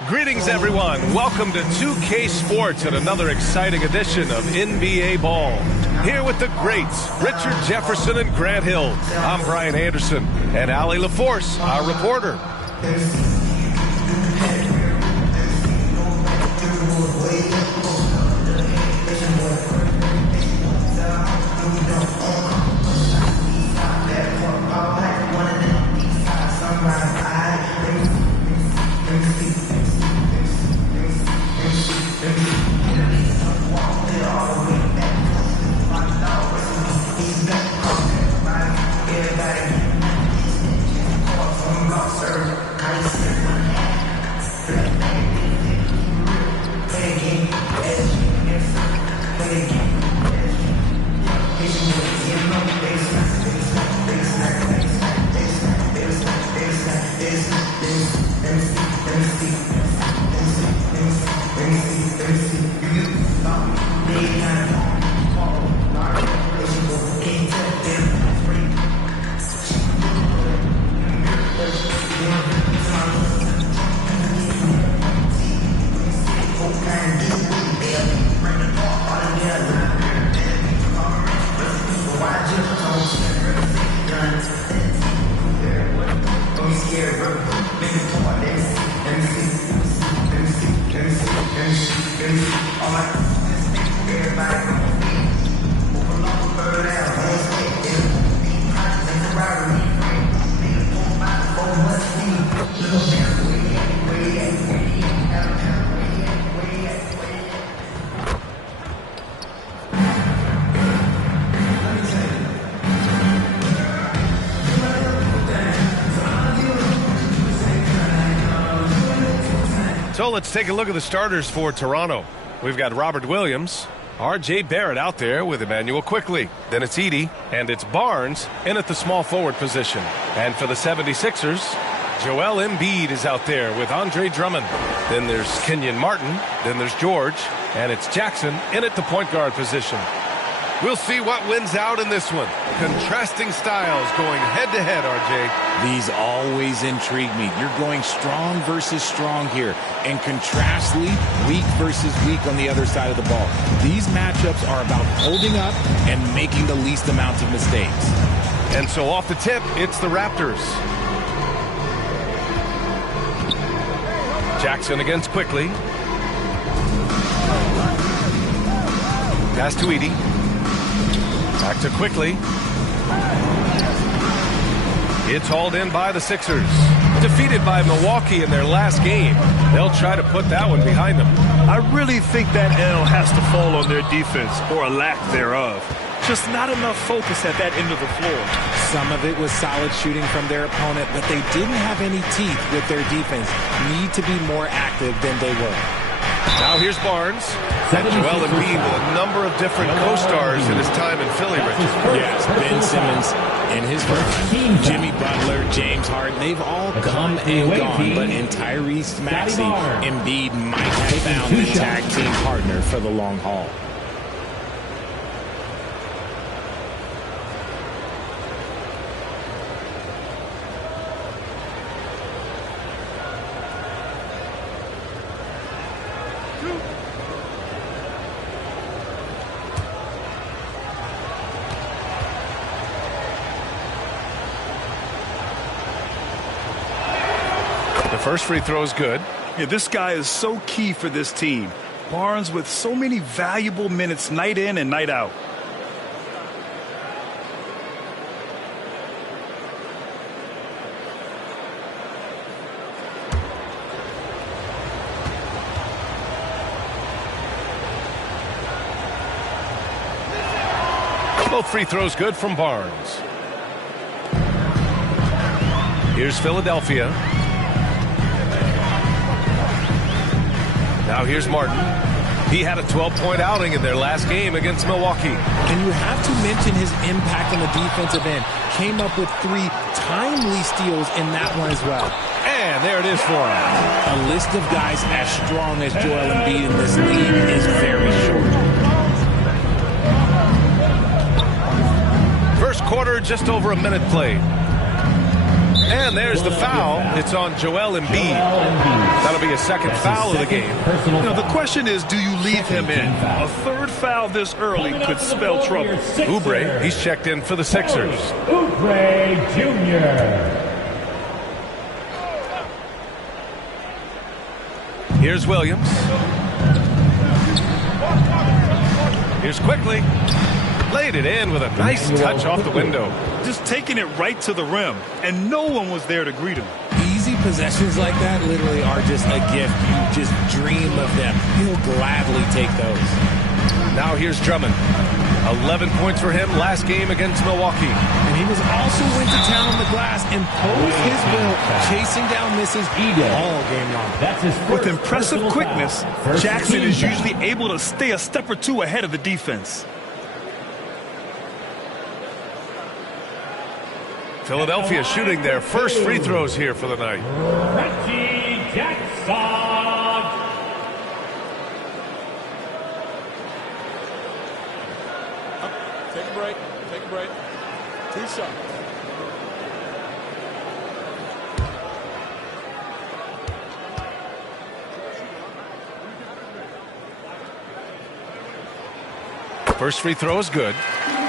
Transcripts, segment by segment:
Greetings, everyone. Welcome to 2K Sports and another exciting edition of NBA Ball. Here with the greats, Richard Jefferson and Grant Hill. I'm Brian Anderson, and Allie LaForce, our reporter. So let's take a look at the starters for Toronto. We've got Robert Williams, R.J. Barrett out there with Emmanuel Quickley. Then it's Edey, and it's Barnes in at the small forward position. And for the 76ers, Joel Embiid is out there with Andre Drummond. Then there's Kenyon Martin. Then there's George. And it's Jackson in at the point guard position. We'll see what wins out in this one. Contrasting styles going head-to-head, RJ. These always intrigue me. You're going strong versus strong here. And contrastly, weak versus weak on the other side of the ball. These matchups are about holding up and making the least amount of mistakes. And so off the tip, it's the Raptors. Jackson against Quickley. Pass to Edey. Back to Quickley. It's hauled in by the Sixers. Defeated by Milwaukee in their last game. They'll try to put that one behind them. I really think that L has to fall on their defense, or a lack thereof. Just not enough focus at that end of the floor. Some of it was solid shooting from their opponent, but they didn't have any teeth with their defense. Need to be more active than they were. Now here's Barnes. And Joel Embiid with a number of different co-stars in his time in Philly, Richard. Yes, Ben Simmons in his prime, Jimmy Butler, James Harden, they've all come and gone. But in Tyrese Maxey, Embiid might have found the tag team partner for the long haul. First free throw is good. Yeah, this guy is so key for this team. Barnes with so many valuable minutes night in and night out. Both free throws good from Barnes. Here's Philadelphia. Now here's Martin. He had a 12-point outing in their last game against Milwaukee. And you have to mention his impact on the defensive end. Came up with 3 timely steals in that one as well. And there it is for him. A list of guys as strong as Joel Embiid in this league is very short. First quarter, just over a minute played. And there's the foul. It's on Joel Embiid. That'll be a second foul of the game. Now, the question is, do you leave him in? A third foul this early could spell trouble. Oubre, he's checked in for the Sixers. Oubre Jr. Here's Williams. Here's Quickly. Laid it in with a nice touch off the window. Just taking it right to the rim, and no one was there to greet him. Easy possessions like that literally are just a gift. You just dream of them. He'll gladly take those. Now here's Drummond. 11 points for him last game against Milwaukee. And he was also went to town on the glass, imposed his will, chasing down misses all game long. That's his With impressive quickness, Jackson is usually able to stay a step or two ahead of the defense. Philadelphia shooting their first free throws here for the night. Reggie Jackson. Take a break. Take a break. 2 shots. First free throw is good.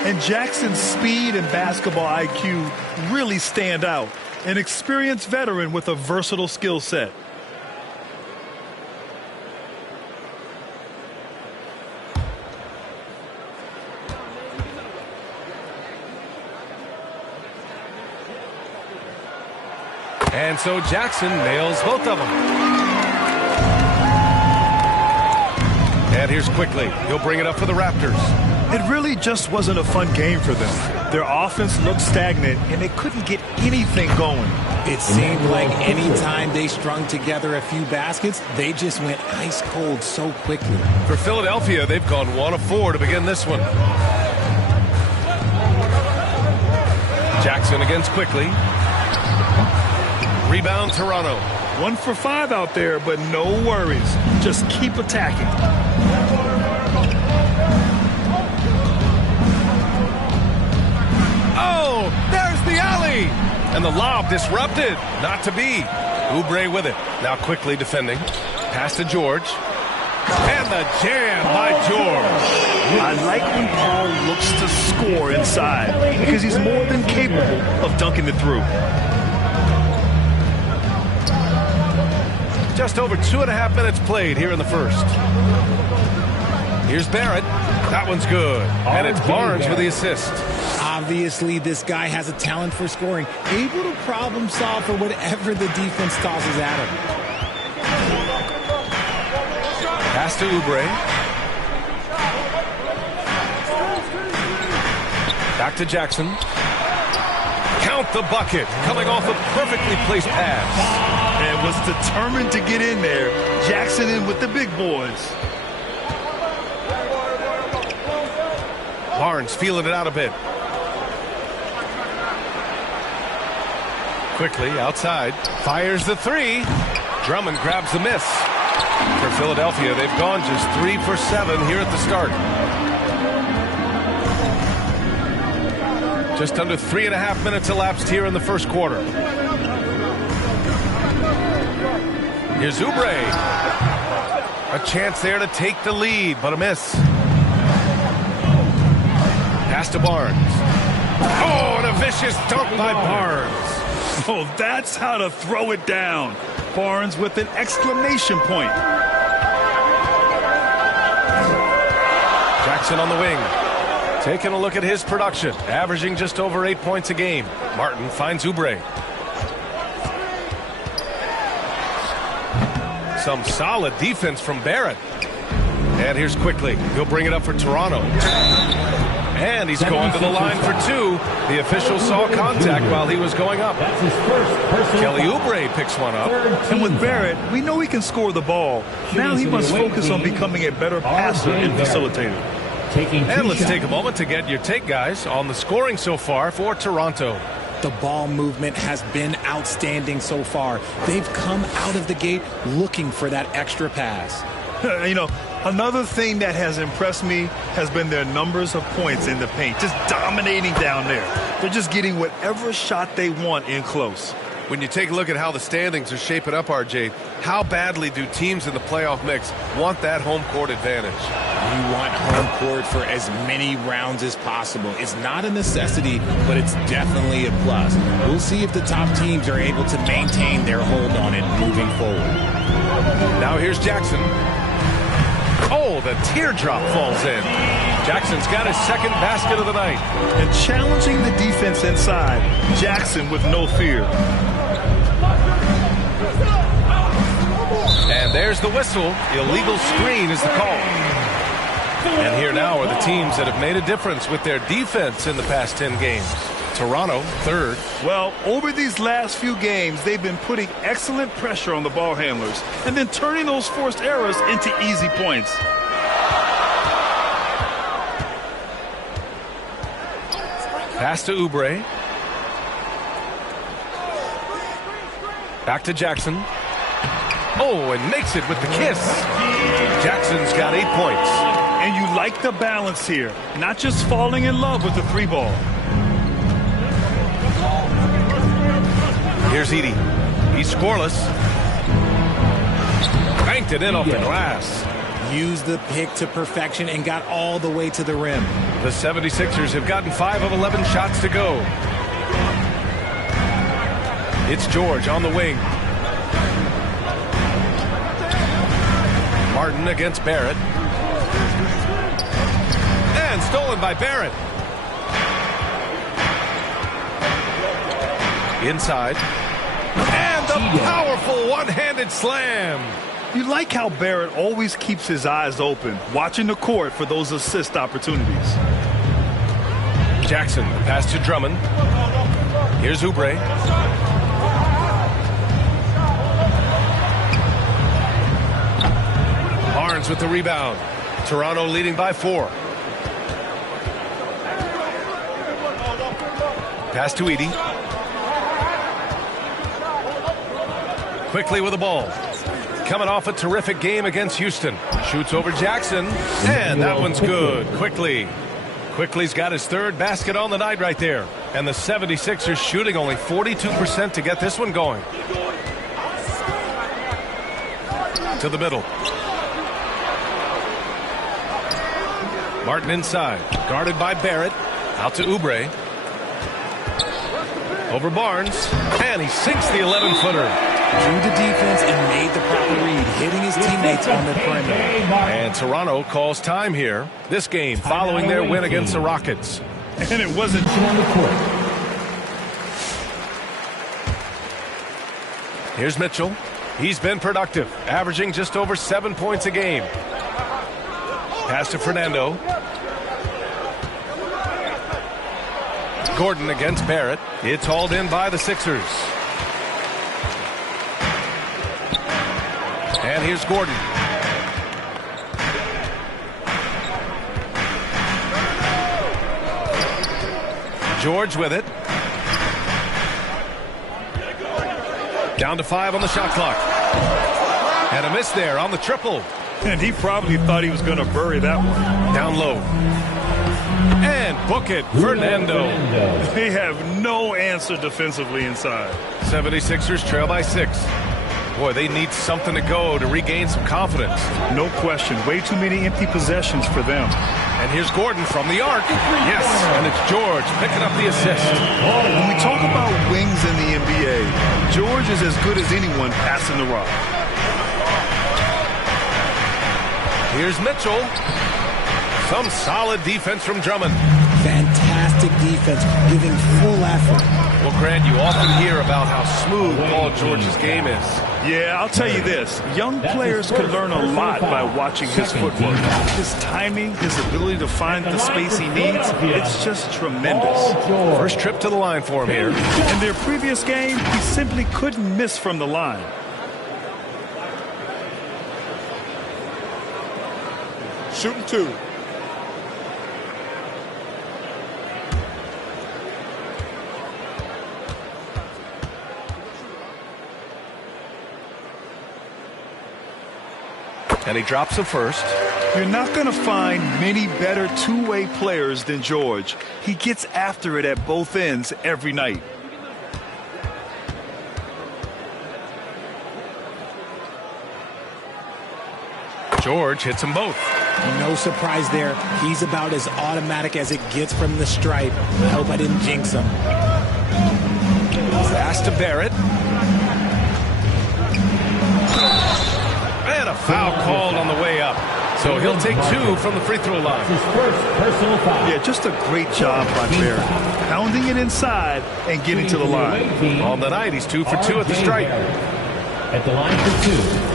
And Jackson's speed and basketball IQ really stand out. An experienced veteran with a versatile skill set. And so Jackson nails both of them. And here's Quickly. He'll bring it up for the Raptors. It really just wasn't a fun game for them. Their offense looked stagnant, and they couldn't get anything going. It seemed like any time they strung together a few baskets, they just went ice cold so quickly. For Philadelphia, they've gone 1 of 4 to begin this one. Jackson against Quickly. Rebound Toronto. 1 for 5 out there, but no worries. Just keep attacking. Oh, there's the alley. And the lob disrupted. Not to be. Oubre with it. Now Quickly defending. Pass to George. And the jam by George. I like when Paul looks to score inside because he's more than capable of dunking it through. Just over 2.5 minutes played here in the first. Here's Barrett. That one's good. And it's Barnes with the assist. Obviously, this guy has a talent for scoring, able to problem solve for whatever the defense tosses at him. Pass to Oubre. Back to Jackson. Count the bucket. Coming off a perfectly placed pass. And was determined to get in there. Jackson in with the big boys. Barnes feeling it out a bit. Quickly outside. Fires the 3. Drummond grabs the miss. For Philadelphia, they've gone just 3 for 7 here at the start. Just under 3.5 minutes elapsed here in the first quarter. Here's Oubre. A chance there to take the lead, but a miss. Pass to Barnes. Oh, and a vicious dunk by Barnes. Oh, that's how to throw it down. Barnes with an exclamation point. Jackson on the wing. Taking a look at his production. Averaging just over 8 points a game. Martin finds Oubre. Some solid defense from Barrett. And here's Quickly. He'll bring it up for Toronto. And he's going to the line for 2. The official saw contact while he was going up. That's his first personal Kelly foul. Oubre picks one up. And with Barrett, we know he can score the ball. Now he must focus on becoming a better passer and facilitator. And let's take a moment to get your take, guys, on the scoring so far for Toronto. The ball movement has been outstanding so far. They've come out of the gate looking for that extra pass. Another thing that has impressed me has been their numbers of points in the paint, just dominating down there. They're just getting whatever shot they want in close. When you take a look at how the standings are shaping up, RJ, how badly do teams in the playoff mix want that home court advantage? You want home court for as many rounds as possible. It's not a necessity, but it's definitely a plus. We'll see if the top teams are able to maintain their hold on it moving forward. Now here's Jackson. Oh, the teardrop falls in. Jackson's got his second basket of the night. And challenging the defense inside, Jackson with no fear. And there's the whistle. Illegal screen is the call. And here now are the teams that have made a difference with their defense in the past 10 games. Toronto, third. Well, over these last few games, they've been putting excellent pressure on the ball handlers and then turning those forced errors into easy points. Pass to Oubre. Back to Jackson. Oh, and makes it with the kiss. Jackson's got 8 points. And you like the balance here, not just falling in love with the three ball. Here's Edey. He's scoreless. Banked it in off the glass. Used the pick to perfection and got all the way to the rim. The 76ers have gotten 5 of 11 shots to go. It's George on the wing. Martin against Barrett. And stolen by Barrett. Inside. And the powerful one-handed slam. You like how Barrett always keeps his eyes open, watching the court for those assist opportunities. Jackson, pass to Drummond. Here's Oubre. Barnes with the rebound. Toronto leading by 4. Pass to Edey. Quickly with the ball. Coming off a terrific game against Houston. Shoots over Jackson. And that one's good. Quickly's got his third basket on the night right there. And the 76ers shooting only 42% to get this one going. To the middle. Martin inside. Guarded by Barrett. Out to Oubre. Over Barnes. And he sinks the 11-footer. Drew the defense and made the proper read, hitting his teammates on the perimeter. And Toronto calls time here. This game following their win against the Rockets. And it wasn't on the court. Here's Mitchell. He's been productive, averaging just over 7 points a game. Pass to Fernando. Gordon against Barrett. It's hauled in by the Sixers. And here's Gordon. George with it. Down to 5 on the shot clock. And a miss there on the triple. And he probably thought he was going to bury that one. Down low. And book it, Fernando. They have no answer defensively inside. 76ers trail by 6. Boy, they need something to go to regain some confidence. No question. Way too many empty possessions for them. And here's Gordon from the arc. Yes, and it's George picking up the assist. When we talk about wings in the NBA, George is as good as anyone passing the rock. Here's Mitchell. Some solid defense from Drummond. Fantastic defense, giving full effort. Well, Grant, you often hear about how smooth Paul George's game is. Yeah, I'll tell you this. Young players can learn a lot by watching his footwork. His timing, his ability to find the space he needs, it's just tremendous. First trip to the line for him here. In their previous game, he simply couldn't miss from the line. Shooting 2. And he drops him first. You're not going to find many better two-way players than George. He gets after it at both ends every night. George hits them both. No surprise there. He's about as automatic as it gets from the stripe. I hope I didn't jinx him. Pass to Barrett. And a foul called on the way up. So he'll take 2 from the free throw line. His first personal foul. Yeah, just a great job by Barrett. Pounding it inside and getting to the line. On the night, he's 2 for 2 at the stripe. At the line for 2.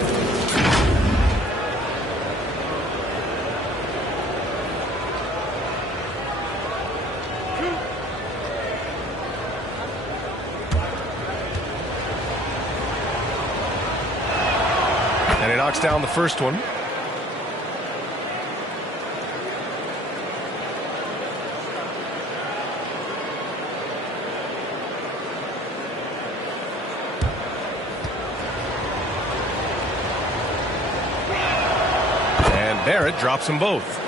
And he knocks down the first one. And Barrett drops them both.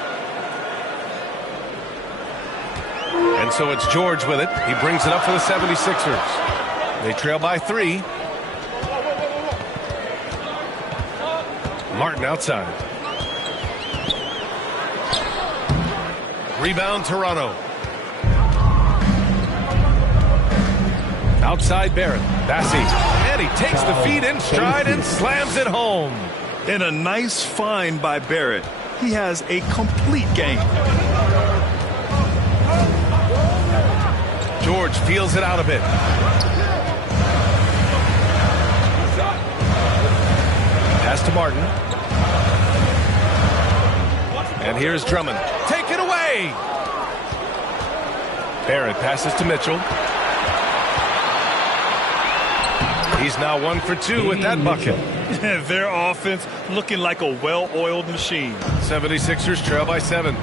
And so it's George with it. He brings it up for the 76ers. They trail by 3. Martin outside. Rebound Toronto. Outside Barrett. Bassey. And he takes the feed in stride and slams it home. And a nice find by Barrett. He has a complete game. George feels it out a bit. Pass to Martin. And here's Drummond. Take it away! Barrett passes to Mitchell. He's now 1 for 2 with that bucket. Their offense looking like a well-oiled machine. 76ers trail by 7.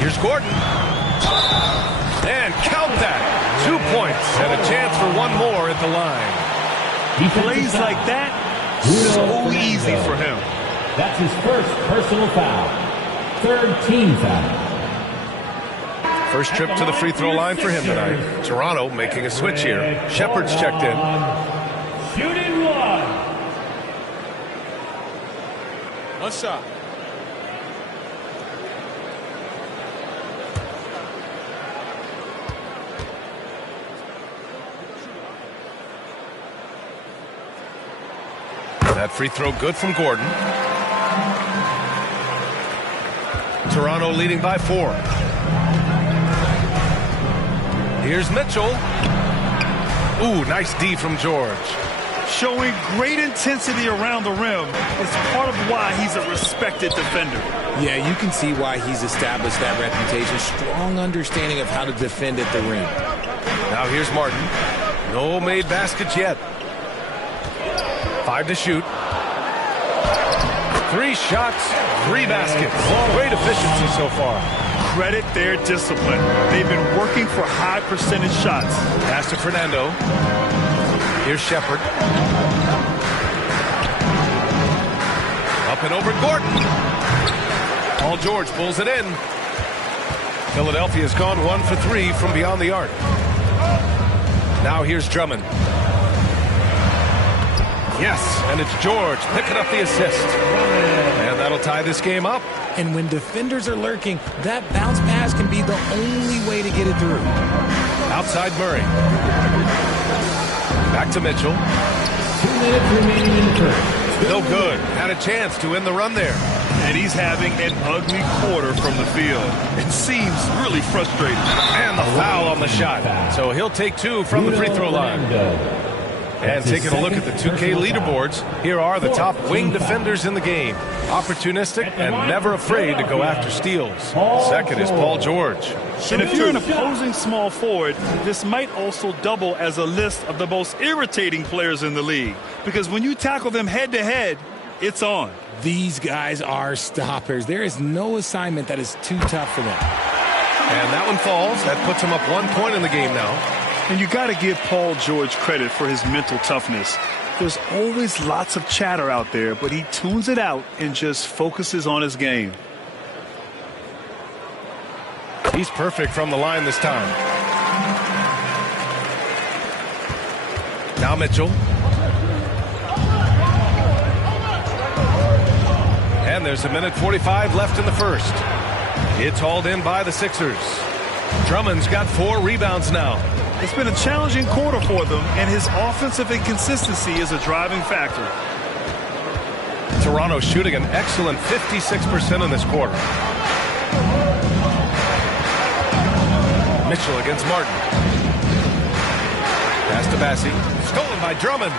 Here's Gordon. And count that. 2 points and a chance for 1 more at the line. Plays like that, so easy for him. That's his first personal foul. 3rd team foul. First trip to the free throw line for him tonight. Toronto making a switch here. Shepard's checked in. Shooting 1. One shot. That free throw good from Gordon. Toronto leading by 4. Here's Mitchell. Ooh, nice D from George. Showing great intensity around the rim is part of why he's a respected defender. Yeah, you can see why he's established that reputation. Strong understanding of how to defend at the rim. Now here's Martin. No made baskets yet. 5 to shoot. 3 shots, 3 baskets. Great efficiency so far. Credit their discipline. They've been working for high percentage shots. Pass to Fernando. Here's Shepard. Up and over Gordon. Paul George pulls it in. Philadelphia's gone 1 for 3 from beyond the arc. Now here's Drummond. Yes, and it's George picking up the assist. And that'll tie this game up. And when defenders are lurking, that bounce pass can be the only way to get it through. Outside Murray. Back to Mitchell. 2 minutes remaining in the first. No good. Had a chance to end the run there. And he's having an ugly quarter from the field. It seems really frustrating. And the foul on the shot. So he'll take 2 from the free throw line. And taking a look at the 2K leaderboards, here are the top wing defenders in the game. Opportunistic and never afraid to go after steals. Second is Paul George. And if you're an opposing small forward, this might also double as a list of the most irritating players in the league. Because when you tackle them head-to-head, it's on. These guys are stoppers. There is no assignment that is too tough for them. And that one falls. That puts him up 1 point in the game now. And you got to give Paul George credit for his mental toughness. There's always lots of chatter out there, but he tunes it out and just focuses on his game. He's perfect from the line this time. Now Mitchell. And there's a minute 45 left in the first. It's hauled in by the Sixers. Drummond's got 4 rebounds now. It's been a challenging quarter for them, and his offensive inconsistency is a driving factor. Toronto shooting an excellent 56% in this quarter. Mitchell against Martin. Pass to Bassey. Stolen by Drummond.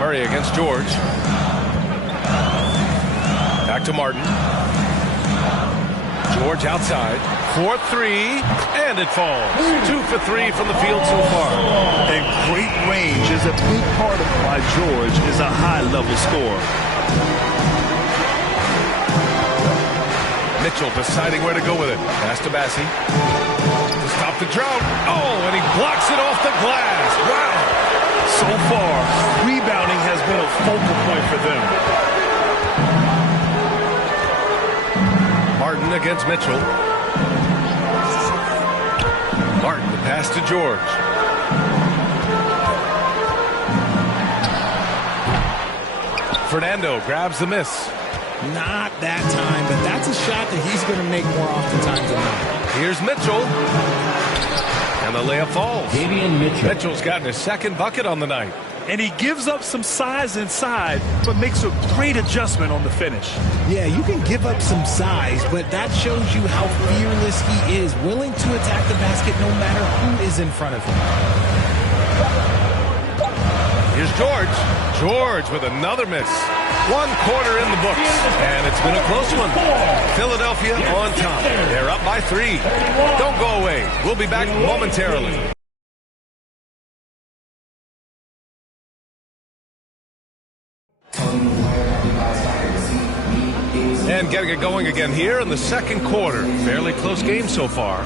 Murray against George. Back to Martin. George outside. 4-3, and it falls. 2 for 3 from the field so far. And great range is a big part of why George is a high-level scorer. Mitchell deciding where to go with it. Pass to Bassey. To stop the drought. Oh, and he blocks it off the glass. Wow. So far, rebounding has been a focal point for them. Martin against Mitchell. Martin, the pass to George. Fernando grabs the miss. Not that time, but that's a shot that he's going to make more oftentimes than not. Here's Mitchell. And the layup falls. Mitchell's gotten his second bucket on the night. And he gives up some size inside, but makes a great adjustment on the finish. Yeah, you can give up some size, but that shows you how fearless he is, willing to attack the basket no matter who is in front of him. Here's George. George with another miss. 1 quarter in the books, and it's been a close one. Philadelphia on top. They're up by 3. Don't go away. We'll be back momentarily. And getting it going again here in the second quarter. Fairly close game so far.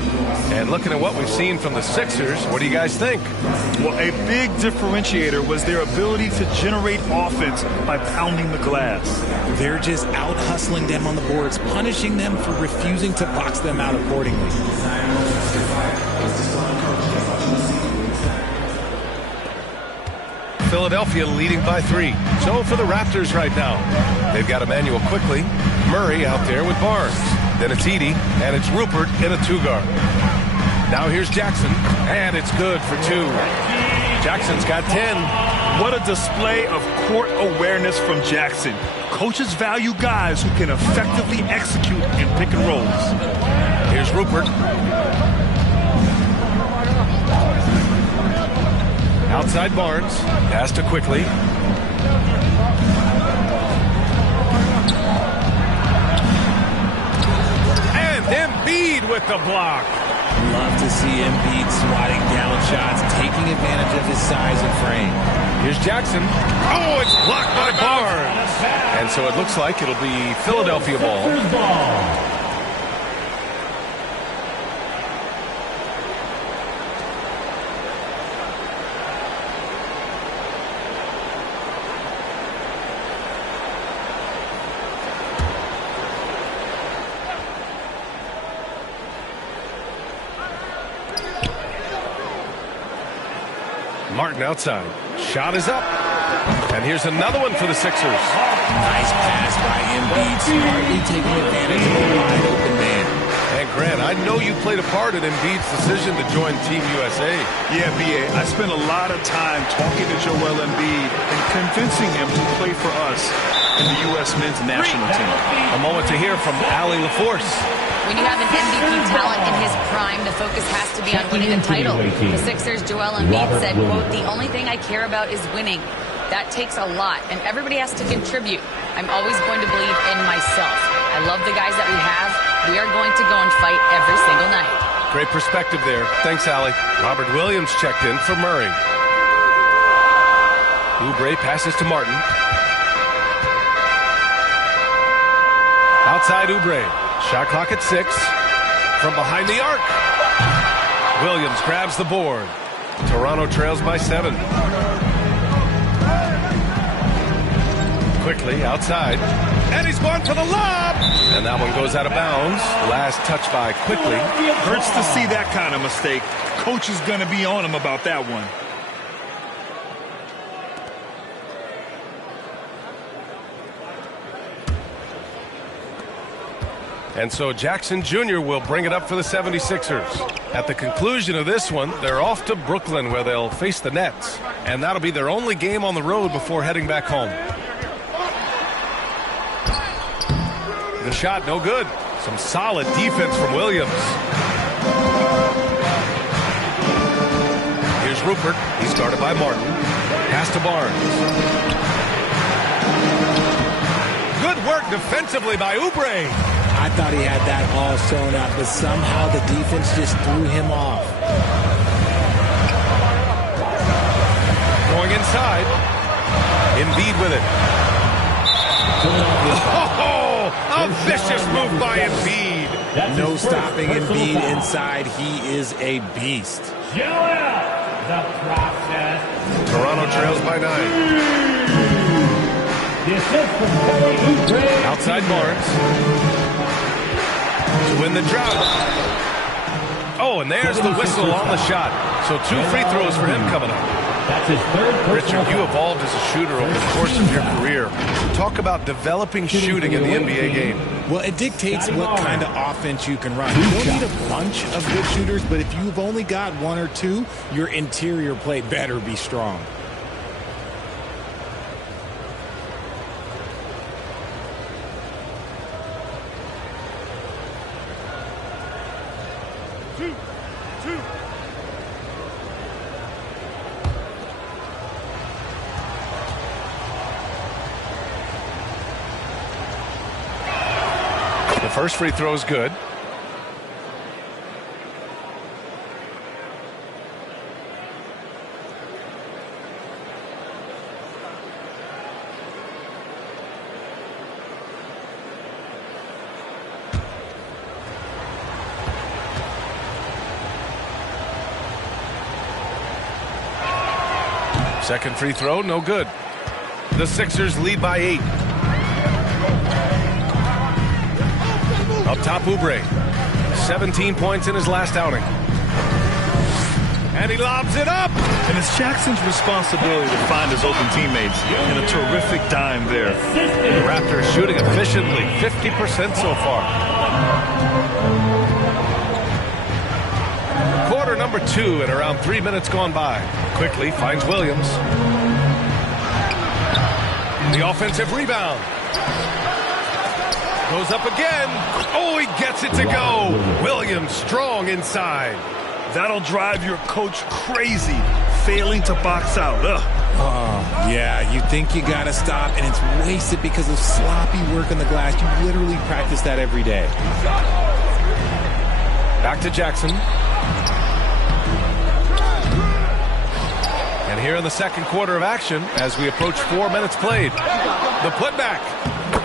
And looking at what we've seen from the Sixers, what do you guys think? Well, a big differentiator was their ability to generate offense by pounding the glass. They're just out-hustling them on the boards, punishing them for refusing to box them out accordingly. Philadelphia leading by 3. So for the Raptors right now, they've got Emmanuel quickly. Murray out there with Barnes. Then it's Edey, and it's Rupert in a 2-guard. Now here's Jackson, and it's good for 2. Jackson's got 10. What a display of court awareness from Jackson. Coaches value guys who can effectively execute in pick and rolls. Here's Rupert. Outside Barnes. Pass to quickly. And Embiid with the block. Love to see Embiid swatting down shots, taking advantage of his size and frame. Here's Jackson. Oh, it's blocked by Barnes. And so it looks like it'll be Philadelphia ball. Martin outside. Shot is up. And here's another one for the Sixers. Nice pass by Embiid, smartly taking advantage of a wide open man. And Grant, I know you played a part in Embiid's decision to join Team USA. Yeah, B.A., I spent a lot of time talking to Joel Embiid and convincing him to play for us in the U.S. men's national team. A moment to hear from Allie LaForce. When you have an MVP talent in his prime, the focus has to be on winning a title. The Sixers' Joel Embiid said, quote, "The only thing I care about is winning. That takes a lot, and everybody has to contribute. I'm always going to believe in myself. I love the guys that we have. We are going to go and fight every single night." Great perspective there. Thanks, Allie. Robert Williams checked in for Murray. Oubre passes to Martin. Outside Oubre. Shot clock at 6. from behind the arc. Williams grabs the board. Toronto trails by 7. Quickly outside. And he's going for the lob. And that one goes out of bounds. Last touch by Quickly. Hurts to see that kind of mistake. Coach is going to be on him about that one. And so Jackson Jr. will bring it up for the 76ers. At the conclusion of this one, they're off to Brooklyn where they'll face the Nets. And that'll be their only game on the road before heading back home. The shot, no good. Some solid defense from Williams. Here's Rupert. He's guarded by Martin. Pass to Barnes. Good work defensively by Oubre. I thought he had that all sewn up, but somehow the defense just threw him off. Going inside. Embiid with it. Oh, a vicious move by Embiid. No stopping Embiid inside. He is a beast. The process. Toronto trails by 9. The assist from Kelly Oubre. Outside Barnes. To win the drought. Oh, and there's the whistle on the shot. So 2 free throws for him coming up. That's his third. Richard, you evolved as a shooter over the course of your career. Talk about developing shooting in the NBA game. Well, it dictates what kind of offense you can run. You don't need a bunch of good shooters, but if you've only got 1 or 2, your interior play better be strong. The first free throw is good. Second free throw, no good. The Sixers lead by 8. Up top, Oubre. 17 points in his last outing. And he lobs it up. And it's Jackson's responsibility to find his open teammates. And a terrific dime there. The Raptors shooting efficiently, 50% so far. Quarter number 2 and around 3 minutes gone by. Quickly finds Williams. The offensive rebound. Goes up again. Oh, he gets it to go. Williams strong inside. That'll drive your coach crazy, failing to box out. Ugh. Oh, yeah, you think you got to stop, and it's wasted because of sloppy work on the glass. You literally practice that every day. Back to Jackson. And here in the second quarter of action, as we approach 4 minutes played, the putback.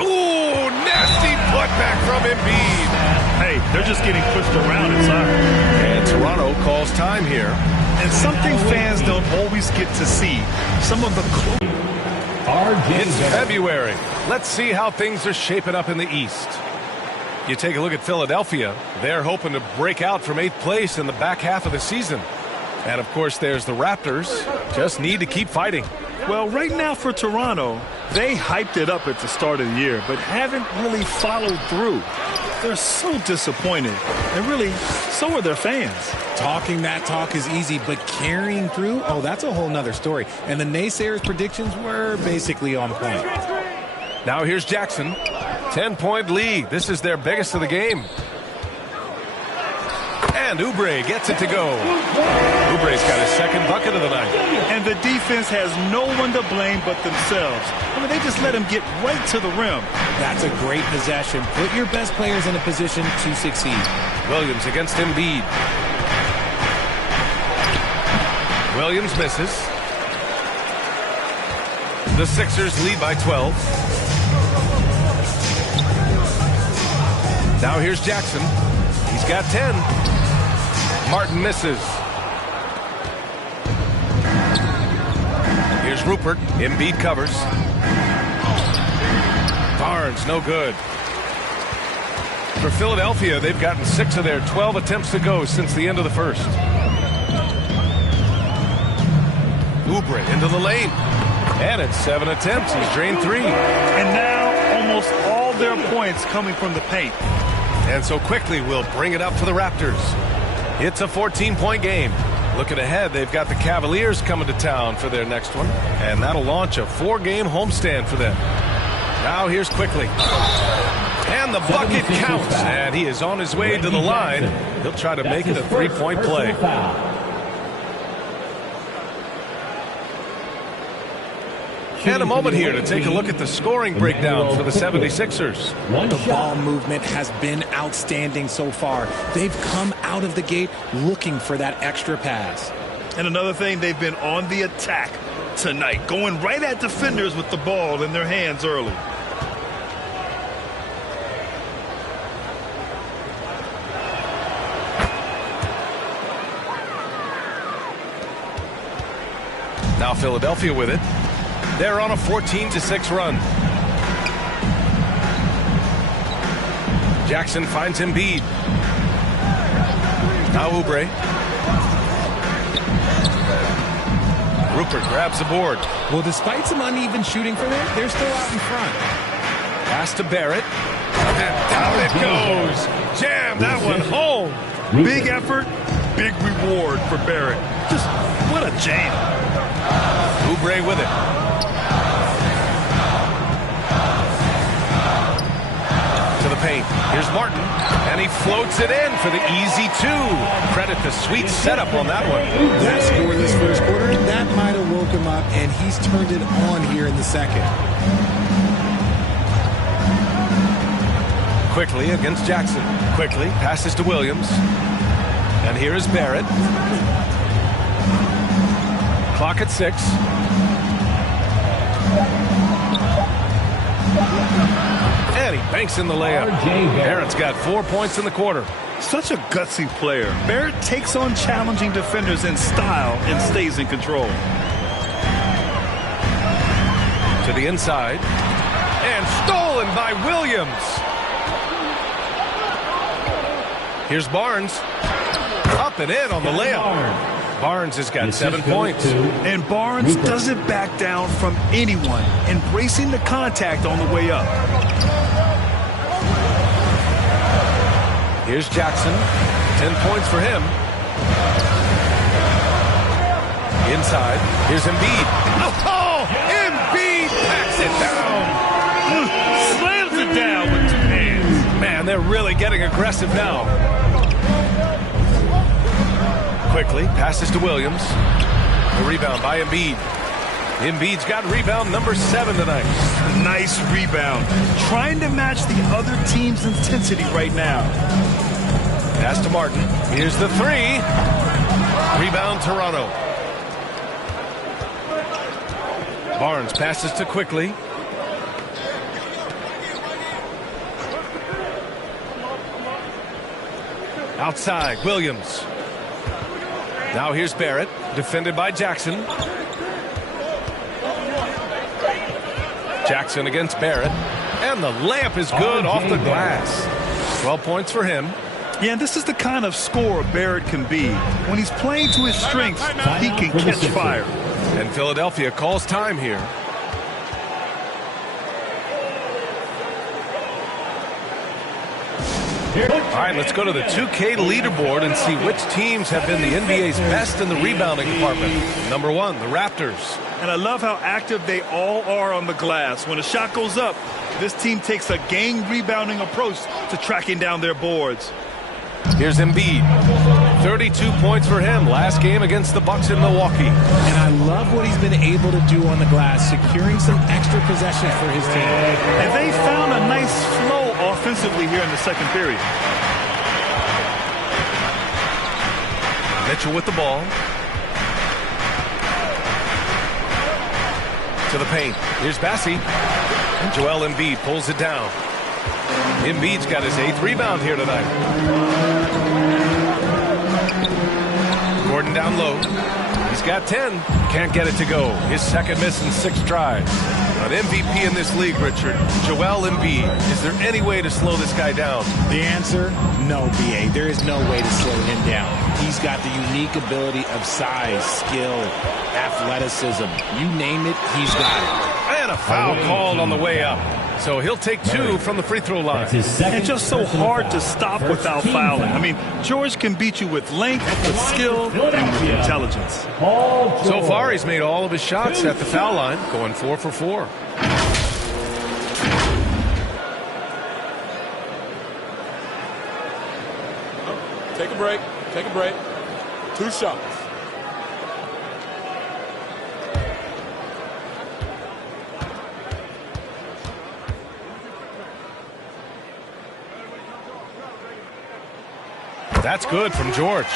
Ooh, nasty putback from Embiid. Hey, they're just getting pushed around inside. And Toronto calls time here. And something fans don't always get to see. Some of the It's February. Let's see how things are shaping up in the East. You take a look at Philadelphia. They're hoping to break out from 8th place in the back half of the season. And, of course, there's the Raptors. Just need to keep fighting. Well, right now for Toronto, they hyped it up at the start of the year, but haven't really followed through. They're so disappointed. And really, so are their fans. Talking that talk is easy, but carrying through, oh, that's a whole nother story. And the naysayers' predictions were basically on point. Now here's Jackson. 10-point lead. This is their biggest of the game. And Oubre gets it to go. Oubre's got his second bucket of the night. And the defense has no one to blame but themselves. I mean, they just let him get right to the rim. That's a great possession. Put your best players in a position to succeed. Williams against Embiid. Williams misses. The Sixers lead by 12. Now here's Jackson. He's got 10. Martin misses. Here's Rupert. Embiid covers. Barnes, no good. For Philadelphia, they've gotten 6 of their 12 attempts to go since the end of the first. Oubre into the lane. And it's 7 attempts. He's drained 3. And now almost all their points coming from the paint. And so quickly we'll bring it up for the Raptors. It's a 14-point game. Looking ahead, they've got the Cavaliers coming to town for their next one. And that'll launch a 4-game homestand for them. Now here's Quickly. And the bucket counts. And he is on his way to the line. He'll try to make it a 3-point play. And a moment here to take a look at the scoring breakdown for the 76ers. The ball movement has been outstanding so far. They've come out of the gate looking for that extra pass. And another thing, they've been on the attack tonight, going right at defenders with the ball in their hands early. Now Philadelphia with it. They're on a 14-6 run. Jackson finds Embiid. Now Oubre. Rupert grabs the board. Well, despite some uneven shooting for them, they're still out in front. Pass to Barrett. And down it goes. Jam that one home. Big effort, big reward for Barrett. Just what a jam. Oubre with it. To the paint. Here's Martin. And he floats it in for the easy 2. Credit the sweet setup on that one. That score this first quarter, that might have woke him up, and he's turned it on here in the second. Quickly against Jackson. Quickly passes to Williams. And here is Barrett. Clock at 6. And he banks in the layup. Barrett's got 4 points in the quarter. Such a gutsy player. Barrett takes on challenging defenders in style and stays in control. To the inside. And stolen by Williams. Here's Barnes. Up and in on the layup. Barnes has got 7 points. And Barnes doesn't back down from anyone, embracing the contact on the way up. Here's Jackson. 10 points for him. Inside. Here's Embiid. Oh! Embiid packs it down. Slams it down with 2 hands. Man, they're really getting aggressive now. Quickly passes to Williams. The rebound by Embiid. Embiid's got rebound number 7 tonight. Nice rebound. Trying to match the other team's intensity right now. Pass to Martin. Here's the 3. Rebound Toronto. Barnes passes to Quickly. Outside, Williams. Now here's Barrett, defended by Jackson. Jackson against Barrett. And the layup is good off the glass. 12 points for him. Yeah, this is the kind of scorer Barrett can be. When he's playing to his strengths, he can catch fire. And Philadelphia calls time here. All right, let's go to the 2K leaderboard and see which teams have been the NBA's best in the rebounding department. Number 1, the Raptors. And I love how active they all are on the glass. When a shot goes up, this team takes a game rebounding approach to tracking down their boards. Here's Embiid. 32 points for him last game against the Bucks in Milwaukee. And I love what he's been able to do on the glass, securing some extra possessions for his team. And they found a nice flow offensively here in the second period. Mitchell with the ball. To the paint. Here's Bassi. And Joel Embiid pulls it down. Embiid's got his 8th rebound here tonight. Gordon down low. He's got 10. Can't get it to go. His second miss in 6 tries. An MVP in this league, Richard. Joel Embiid. Is there any way to slow this guy down? The answer, no, B.A. There is no way to slow him down. He's got the unique ability of size, skill, athleticism. You name it, he's got it. And a foul called on the way up. So he'll take 2 from the free throw line. It's just so hard to stop without fouling. I mean, George can beat you with length, with skill, and with intelligence. So far, he's made all of his shots at the foul line, going 4 for 4. Take a break. Take a break. 2 shots. That's good from George.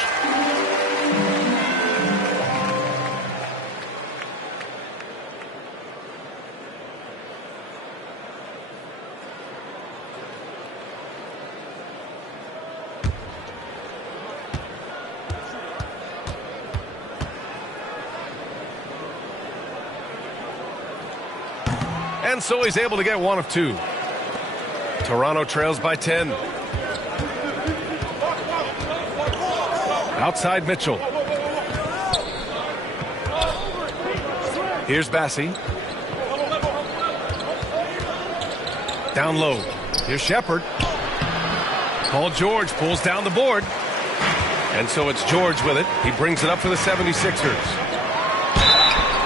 And so he's able to get 1 of 2. Toronto trails by 10. Outside Mitchell. Here's Bassie. Down low. Here's Shepard. Paul George pulls down the board. And so it's George with it. He brings it up for the 76ers.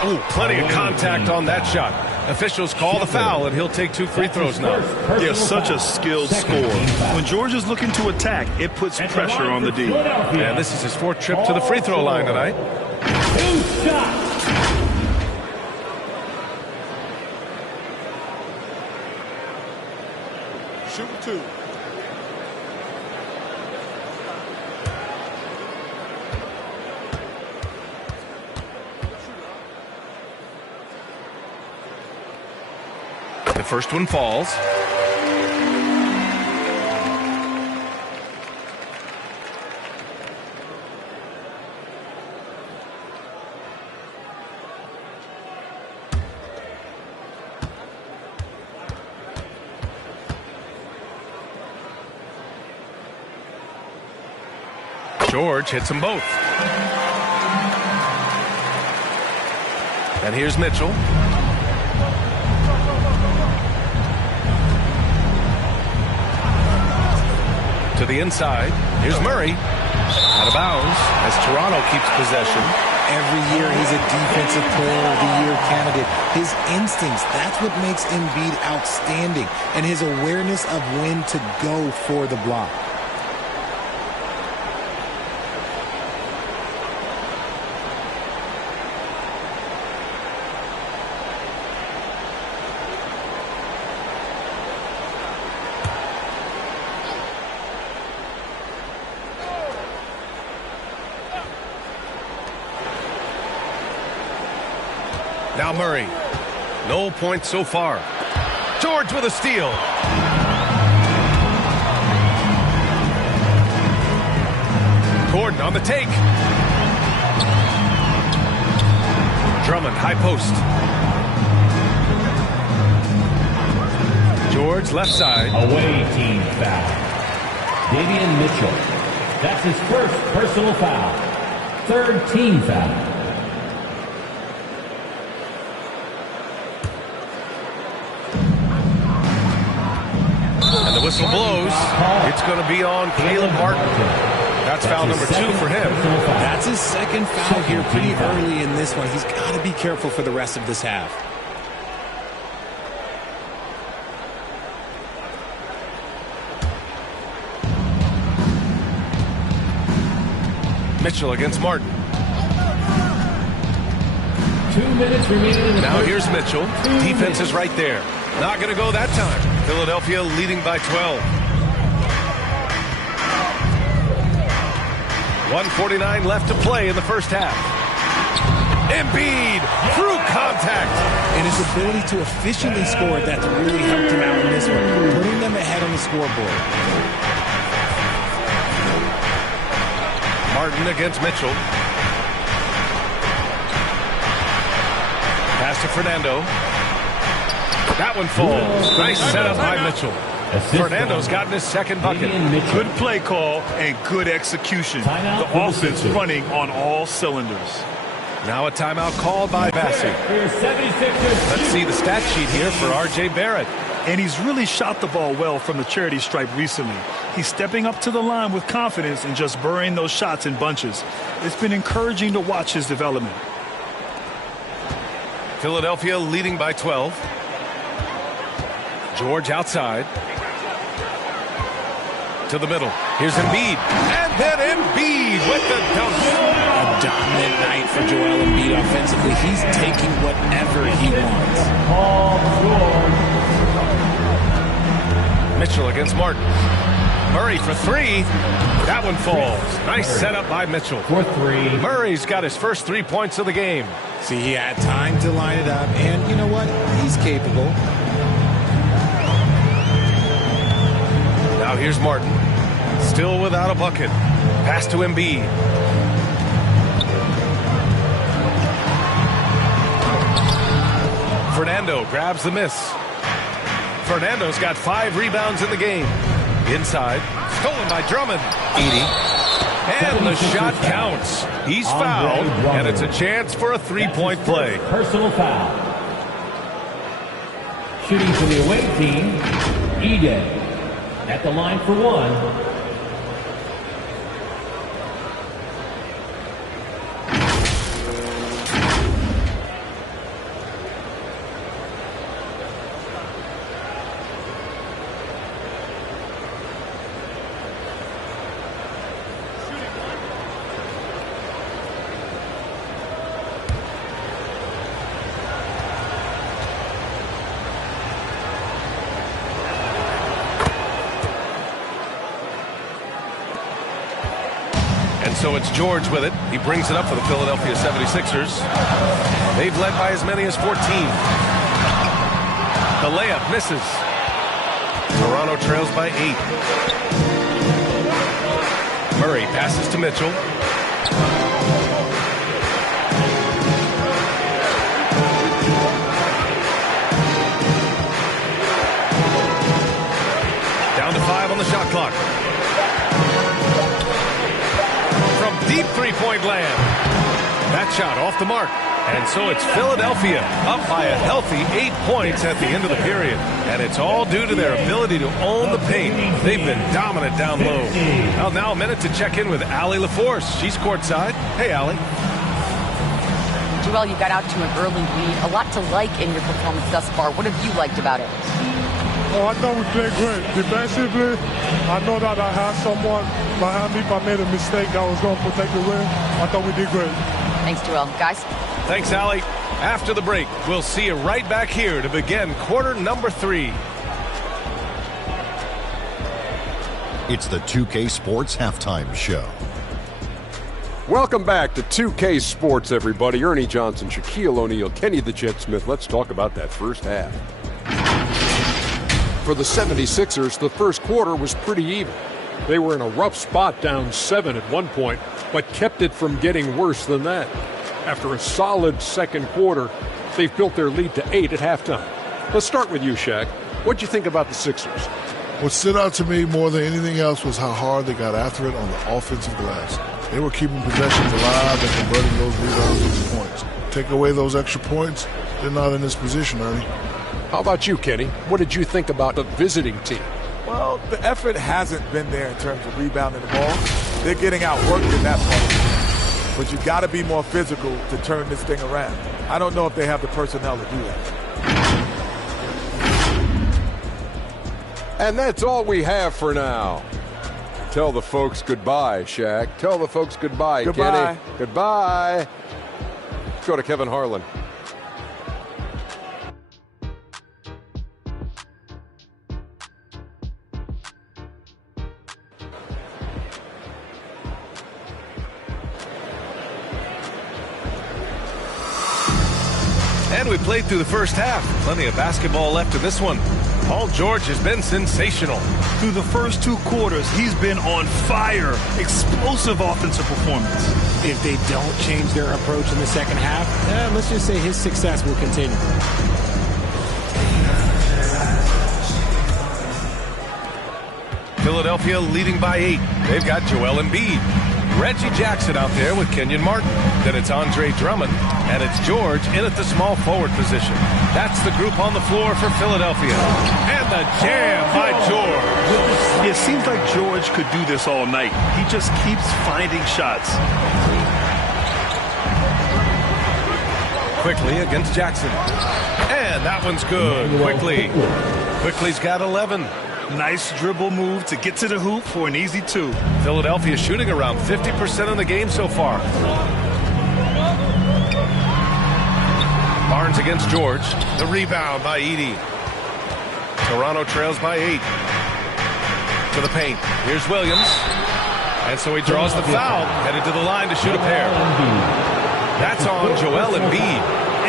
Oh, plenty of contact on that shot. Officials call the foul, and he'll take 2 free throws now. They're such a skilled scorer. When George is looking to attack, it puts pressure on the D. And this is his 4th trip to the free throw line tonight. 2 shots. Shoot 2. The first one falls. George hits them both. And here's Mitchell. To the inside. Here's Murray. Out of bounds as Toronto keeps possession. Every year he's a defensive player of the year candidate. His instincts, that's what makes Embiid outstanding. And his awareness of when to go for the block. Now Murray. No points so far. George with a steal. Gordon on the take. Drummond, high post. George, left side. Away team foul. Davian Mitchell. That's his first personal foul. 3rd team foul. And the whistle blows. It's going to be on Caleb Martin. That's foul number 2 for him. That's his 2nd foul here pretty early in this one. He's got to be careful for the rest of this half. Mitchell against Martin. 2 minutes remaining in the Now first here's half. Mitchell. 2 Defense minutes. is right there. Not going to go that time. Philadelphia leading by 12. 1:49 left to play in the first half. Embiid through contact. And his ability to efficiently score, that's really helped him out in this one, putting them ahead on the scoreboard. Martin against Mitchell. Pass to Fernando. That one falls. Nice setup by Mitchell. Fernando's gotten his second bucket. Good play call and good execution. The offense running on all cylinders. Now a timeout called by Bassi. Let's see the stat sheet here for R.J. Barrett. And he's really shot the ball well from the charity stripe recently. He's stepping up to the line with confidence and just burying those shots in bunches. It's been encouraging to watch his development. Philadelphia leading by 12. George outside. To the middle. Here's Embiid. And then Embiid with the dunk. A dominant night for Joel Embiid offensively. He's taking whatever he wants. Mitchell against Martin. Murray for three. That one falls. Nice setup by Mitchell. For three. Murray's got his first 3 points of the game. See, he had time to line it up, and you know what? He's capable. Now here's Martin. Still without a bucket. Pass to Embiid. Fernando grabs the miss. Fernando's got 5 rebounds in the game. Inside. Stolen by Drummond. Edie. And the shot counts. He's fouled, and it's a chance for a 3-point play. Personal foul. Shooting for the away team, Eden. At the line for one. So it's George with it. He brings it up for the Philadelphia 76ers. They've led by as many as 14. The layup misses. Toronto trails by 8. Murray passes to Mitchell. Down to 5 on the shot clock. Deep three-point land. That shot off the mark. And so it's Philadelphia up by a healthy 8 points at the end of the period. And it's all due to their ability to own the paint. They've been dominant down low. Well, now a minute to check in with Allie LaForce. She's courtside. Hey, Allie. Joel, you got out to an early lead. A lot to like in your performance thus far. What have you liked about it? Oh, I thought we played great. Defensively, I know that I had someone behind me. If I made a mistake, I was going to protect the rim. I thought we did great. Thanks, Joel. Guys? Thanks, Allie. After the break, we'll see you right back here to begin quarter number 3. It's the 2K Sports Halftime Show. Welcome back to 2K Sports, everybody. Ernie Johnson, Shaquille O'Neal, Kenny the Jet Smith. Let's talk about that first half. For the 76ers, the first quarter was pretty even. They were in a rough spot, down 7 at one point, but kept it from getting worse than that. After a solid second quarter, they've built their lead to 8 at halftime. Let's start with you, Shaq. What'd you think about the Sixers? What stood out to me more than anything else was how hard they got after it on the offensive glass. They were keeping possessions alive and converting those rebounds into points. Take away those extra points, they're not in this position, Ernie. How about you, Kenny? What did you think about the visiting team? Well, the effort hasn't been there in terms of rebounding the ball. They're getting outworked in that part. But you got to be more physical to turn this thing around. I don't know if they have the personnel to do that. And that's all we have for now. Tell the folks goodbye, Shaq. Tell the folks goodbye, Goodbye. Kenny. Goodbye. Let's go to Kevin Harlan. And we played through the first half. Plenty of basketball left in this one. Paul George has been sensational. Through the first 2 quarters, he's been on fire. Explosive offensive performance. If they don't change their approach in the second half, let's just say his success will continue. Philadelphia leading by 8. They've got Joel Embiid. Reggie Jackson out there with Kenyon Martin. Then it's Andre Drummond, and it's George in at the small forward position. That's the group on the floor for Philadelphia. And the jam by George. It seems like George could do this all night. He just keeps finding shots. Quickly against Jackson. And that one's good. Quickly's got 11. Nice dribble move to get to the hoop for an easy 2. Philadelphia shooting around 50% in the game so far. Barnes against George. The rebound by Edey. Toronto trails by 8. To the paint. Here's Williams. And so he draws the foul. Headed to the line to shoot a pair. That's on Joel Embiid.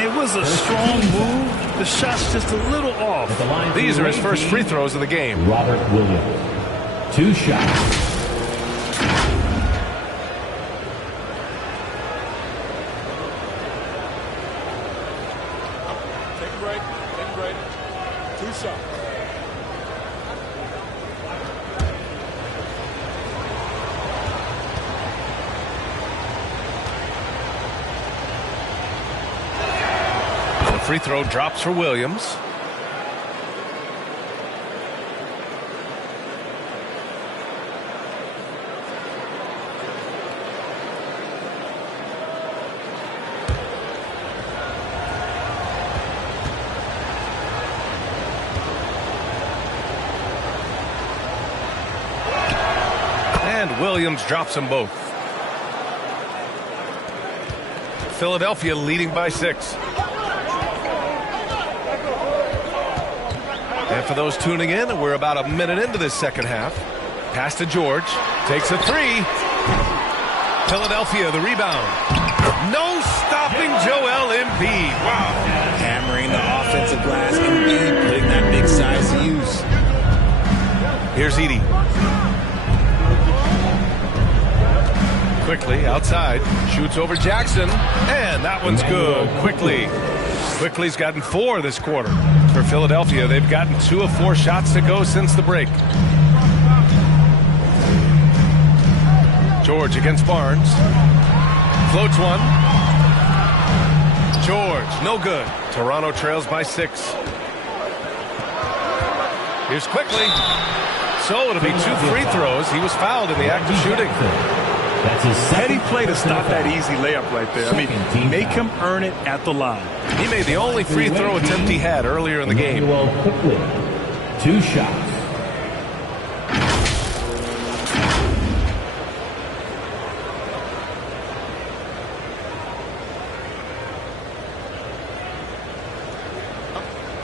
It was a strong move. The shot's just a little off. These are his first free throws of the game. Robert Williams. 2 shots. Take a break. 2 shots. Free throw drops for Williams. And Williams drops them both. Philadelphia leading by 6. And for those tuning in, we're about a minute into this second half. Pass to George. Takes a 3. Philadelphia, the rebound. No stopping Joel Embiid. Wow. Hammering the offensive glass. Embiid putting that big size to use. Here's Edey. Quickly outside. Shoots over Jackson. And that one's good. Quickly's gotten 4 this quarter. For Philadelphia, they've gotten 2 of 4 shots to go since the break. George against Barnes. Floats one. George, no good. Toronto trails by 6. Here's Quickly. So it'll be 2 free throws. He was fouled in the act of shooting. That's his heady play to stop that easy layup right there. I mean, make him earn it at the line. He made the only free throw attempt he had earlier in the game. Quickly. 2 shots.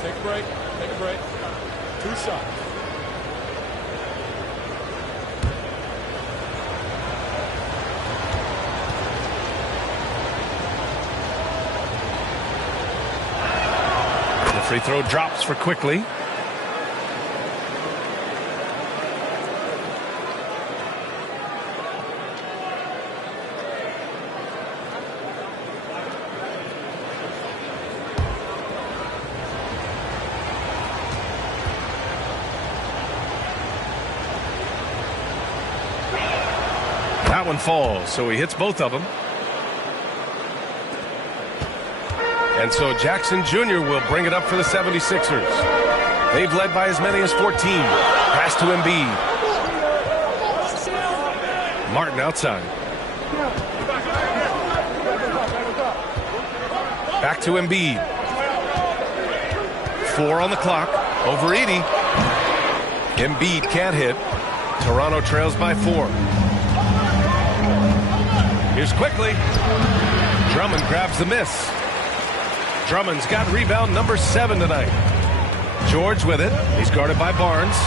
Take a break. 2 shots. Free throw drops for Quickly. That one falls, so he hits both of them. And so Jackson Jr. will bring it up for the 76ers. They've led by as many as 14. Pass to Embiid. Martin outside. Back to Embiid. 4 on the clock. Over Edey. Embiid can't hit. Toronto trails by 4. Here's Quickly. Drummond grabs the miss. Drummond's got rebound number 7 tonight. George with it. He's guarded by Barnes.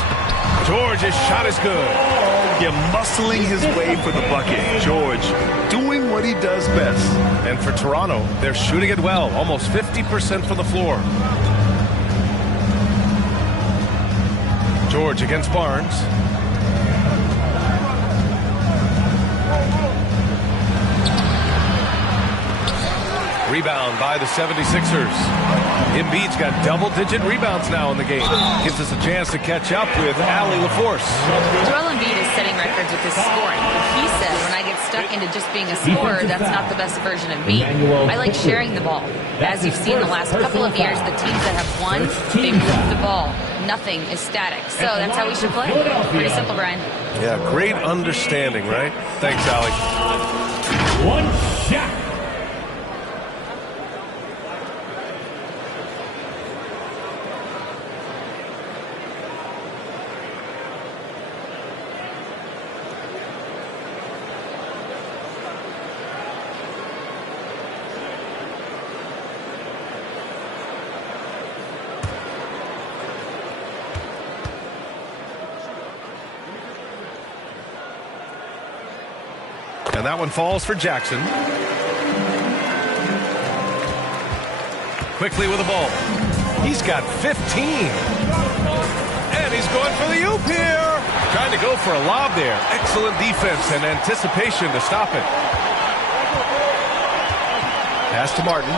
George's shot is good. Yeah, muscling his way for the bucket. George doing what he does best. And for Toronto, they're shooting it well. Almost 50% from the floor. George against Barnes. Rebound by the 76ers. Embiid's got double-digit rebounds now in the game. Gives us a chance to catch up with Allie LaForce. Joel Embiid is setting records with his scoring. But he said, when I get stuck into just being a scorer, that's not the best version of me. I like sharing the ball. As you've seen the last couple of years, the teams that have won, they move the ball. Nothing is static. So that's how we should play. Pretty simple, Brian. Yeah, great understanding, right? Thanks, Allie. One shot. And that one falls for Jackson. Quickly with the ball. He's got 15. And he's going for the oop here. Trying to go for a lob there. Excellent defense and anticipation to stop it. Pass to Martin.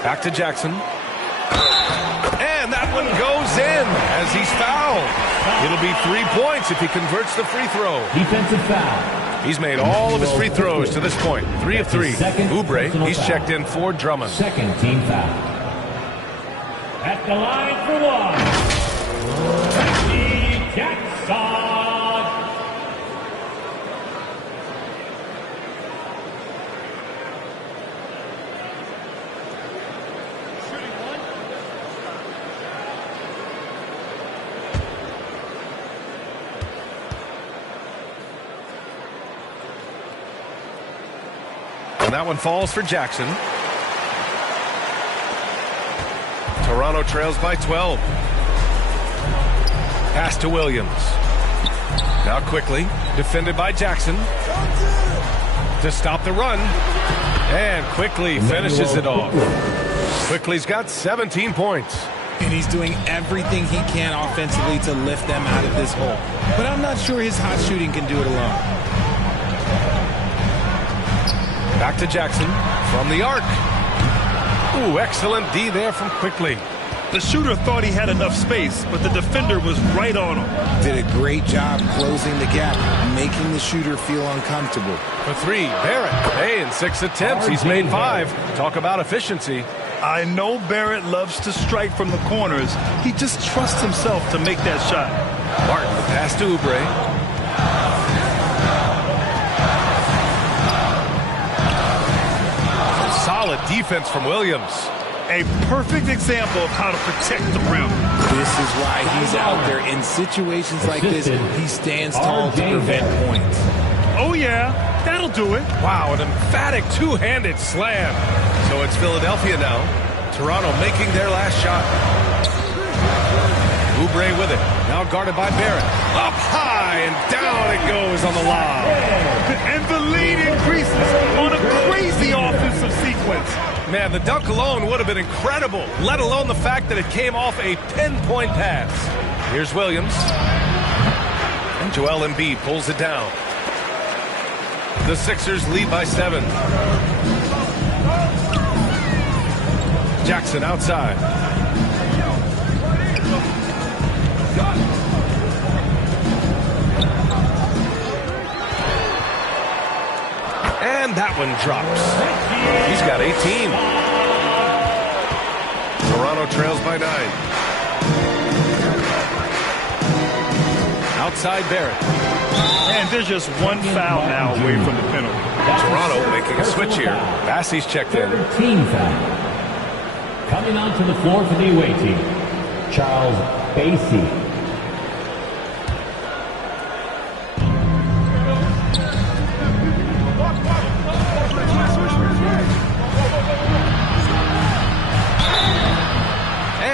Back to Jackson. And that one goes in as he's fouled. It'll be 3 points if he converts the free throw. Defensive foul. He's made all of his free throws to this point. 3 of 3. Oubre, he's checked in for Drummond. Second team foul. At the line for one. Jackson. And that one falls for Jackson. Toronto trails by 12. Pass to Williams. Now quickly, defended by Jackson. To stop the run. And quickly finishes it off. Quickly's got 17 points. And he's doing everything he can offensively to lift them out of this hole. But I'm not sure his hot shooting can do it alone. Back to Jackson from the arc. Ooh, excellent D there from Quickly. The shooter thought he had enough space, but the defender was right on him. Did a great job closing the gap, making the shooter feel uncomfortable. For 3, Barrett. Hey, in 6 attempts, he's made 5. Talk about efficiency. I know Barrett loves to strike from the corners. He just trusts himself to make that shot. Martin, the pass to Oubre. Solid defense from Williams. A perfect example of how to protect the rim. This is why he's out there in situations like this. He stands tall to prevent points. Oh, yeah, that'll do it. Wow, an emphatic two-handed slam. So it's Philadelphia now. Toronto making their last shot. Oubre with it. Now guarded by Barrett. Up high and down it goes on the lob. And the lead increases on a crazy offensive sequence. Man, the dunk alone would have been incredible, let alone the fact that it came off a pinpoint pass. Here's Williams. And Joel Embiid pulls it down. The Sixers lead by 7. Jackson outside. And that one drops. He's got 18. Toronto trails by 9. Outside Barrett. And there's just one foul now away from the penalty. Toronto making a switch here. Bassey's checked in. Team foul. Coming onto the floor for the away team, Charles Bassey.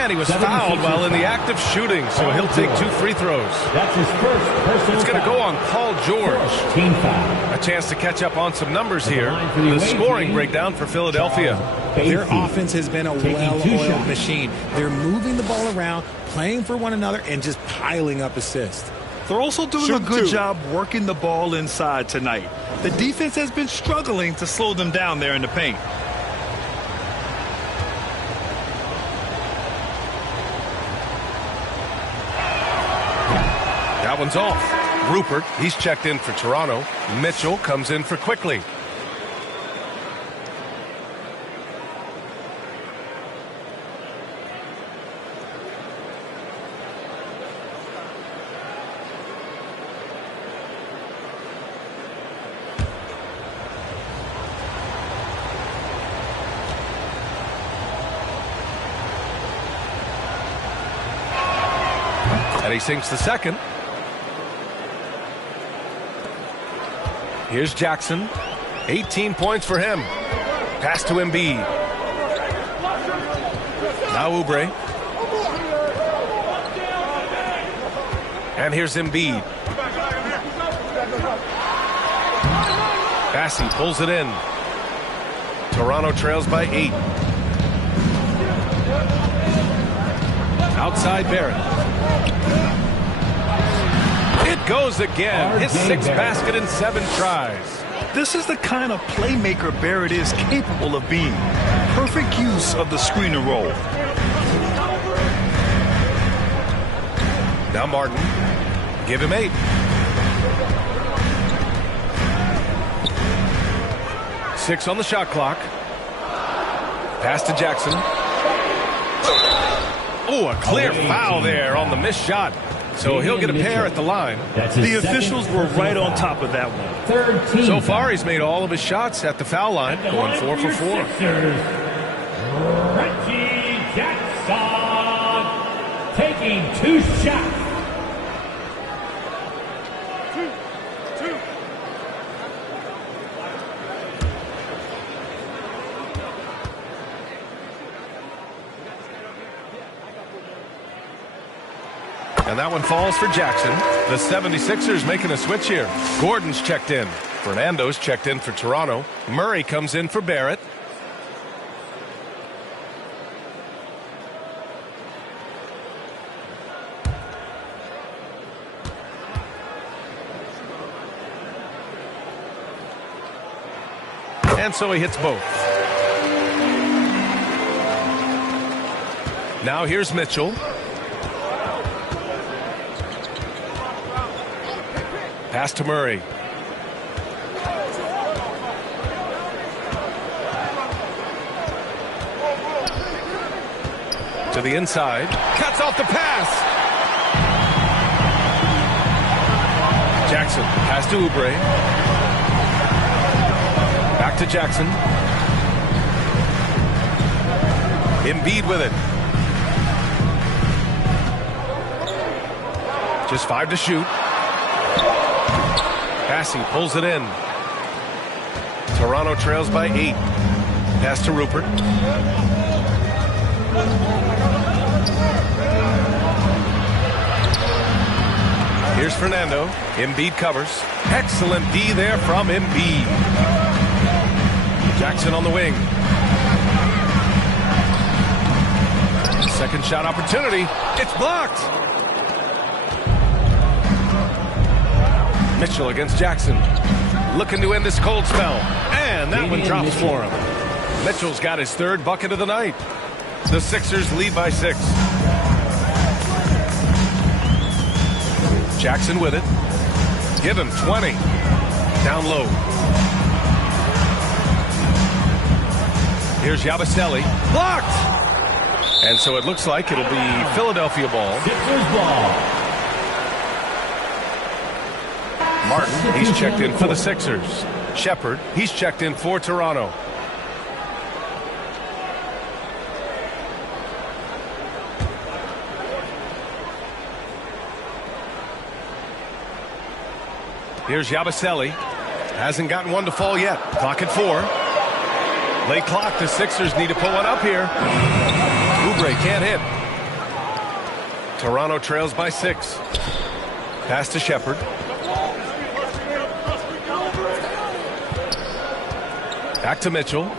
And he was fouled while in the act of shooting, so he'll take 2 free throws. That's his first personal It's going to go on Paul George. Team foul. A chance to catch up on some numbers here. The scoring breakdown for Philadelphia. Their offense has been a well-oiled machine. They're moving the ball around, playing for one another, and just piling up assists. They're also doing a good job working the ball inside tonight. The defense has been struggling to slow them down there in the paint. That one's off. Rupert, he's checked in for Toronto. Mitchell comes in for Quickly. And he sinks the second. Here's Jackson. 18 points for him. Pass to Embiid. Now Oubre. And here's Embiid. Bassey pulls it in. Toronto trails by 8. Outside Barrett. It goes again. His 6th basket in 7 tries. This is the kind of playmaker Barrett is capable of being. Perfect use of the screen and roll. Now Martin. Give him 8. 6 on the shot clock. Pass to Jackson. Oh, a clear foul there on the missed shot. So he'll get a pair at the line. The officials were right on top of that one. So far, he's made all of his shots at the foul line, going 4 for 4. Reggie Jackson taking 2 shots. And that one falls for Jackson. The 76ers making a switch here. Gordon's checked in. Fernando's checked in for Toronto. Murray comes in for Barrett. And so he hits both. Now here's Mitchell. Pass to Murray. To the inside. Cuts off the pass. Jackson. Pass to Oubre. Back to Jackson. Embiid with it. Just 5 to shoot. Bassey pulls it in. Toronto trails by 8. Pass to Rupert. Here's Fernando. Embiid covers. Excellent D there from Embiid. Jackson on the wing. Second shot opportunity. It's blocked. Mitchell against Jackson. Looking to end this cold spell. And that one drops for him. Mitchell's got his 3rd bucket of the night. The Sixers lead by 6. Jackson with it. Give him 20. Down low. Here's Yabusele. Blocked! And so it looks like it'll be Philadelphia ball. Sixers ball. Martin, he's checked in for the Sixers. Shepard, he's checked in for Toronto. Here's Yabusele. Hasn't gotten one to fall yet. Clock at 4. Late clock. The Sixers need to pull one up here. Oubre can't hit. Toronto trails by 6. Pass to Shepard. Back to Mitchell.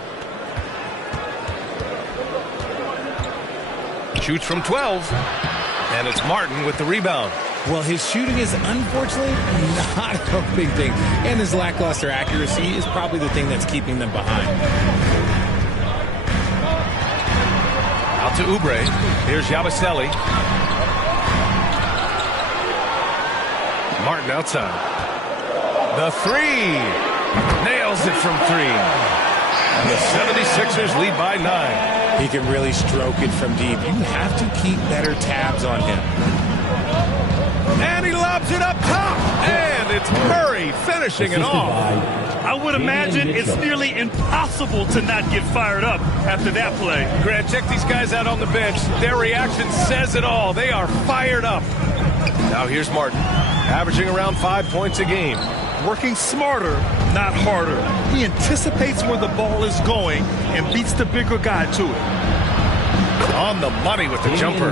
Shoots from 12. And it's Martin with the rebound. Well, his shooting is unfortunately not a big thing. And his lackluster accuracy is probably the thing that's keeping them behind. Out to Oubre. Here's Yabusele. Martin outside. The 3. Nails it from 3. And the 76ers lead by 9. He can really stroke it from deep. You have to keep better tabs on him. And he lobs it up top. And it's Murray finishing it off. I would imagine it's nearly impossible to not get fired up after that play. Grant, check these guys out on the bench. Their reaction says it all. They are fired up. Now here's Martin, averaging around 5 points a game. Working smarter, not harder. He anticipates where the ball is going and beats the bigger guy to it. On the money with the jumper.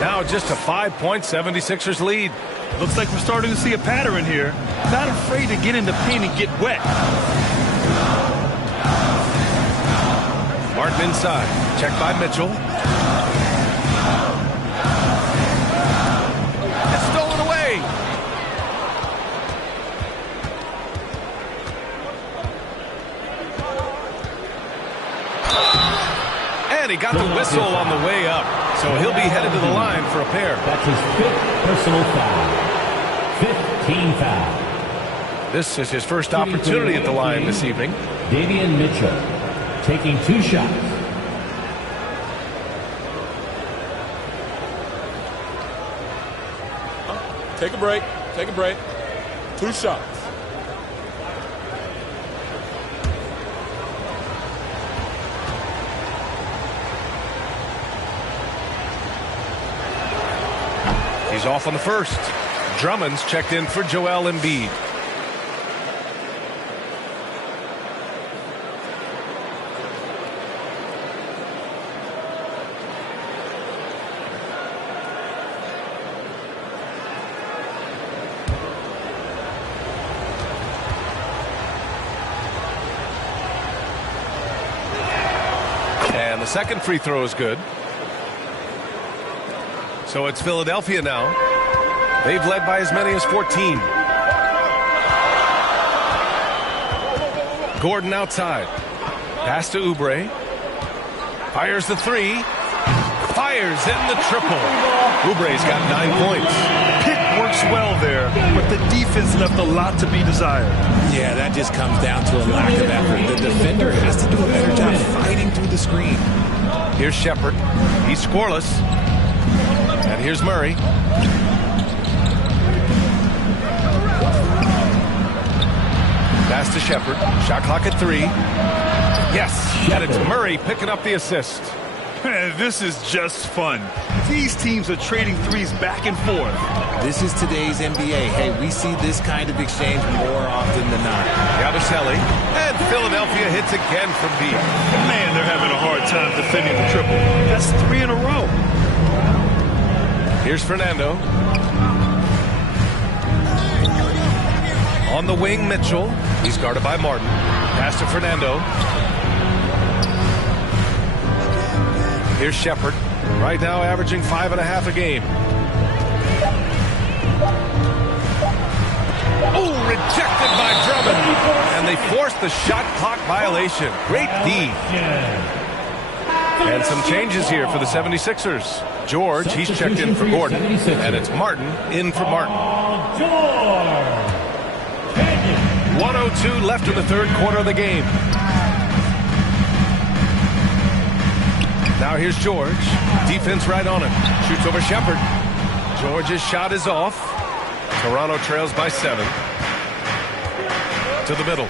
Now just a 5-point 76ers lead. Looks like we're starting to see a pattern here. Not afraid to get in the paint and get wet. Martin inside. Checked by Mitchell. It's stolen away. And he got the whistle on the way up. So he'll be headed to the line for a pair. That's his 5th personal foul. 15 foul. This is his first opportunity at the line this evening. Davian Mitchell taking 2 shots. Take a break. Take a break. 2 shots. He's off on the first. Drummond's checked in for Joel Embiid. And the second free throw is good. So it's Philadelphia now. They've led by as many as 14. Gordon outside. Pass to Oubre. Fires the 3. Fires in the triple. Oubre's got 9 points. Pick works well there, but the defense left a lot to be desired. Yeah, that just comes down to a lack of effort. The defender has to do a better job fighting through the screen. Here's Shepard. He's scoreless. And here's Murray. Pass to Shepard. Shot clock at 3. Yes, and it's Murray picking up the assist. This is just fun. These teams are trading threes back and forth. This is today's NBA. Hey, we see this kind of exchange more often than not. Yabusele, and Philadelphia hits again from deep. Man, they're having a hard time defending the triple. That's 3 in a row. Here's Fernando. On the wing, Mitchell. He's guarded by Martin. Pass to Fernando. Here's Shepard. Right now averaging 5.5 a game. Oh, rejected by Drummond. And they forced the shot clock violation. Great D. And some changes here for the 76ers. George, he's checked in for Gordon. And it's Martin in for Martin. 1:02 left in the third quarter of the game. Now here's George. Defense right on him. Shoots over Shepard. George's shot is off. Toronto trails by 7. To the middle.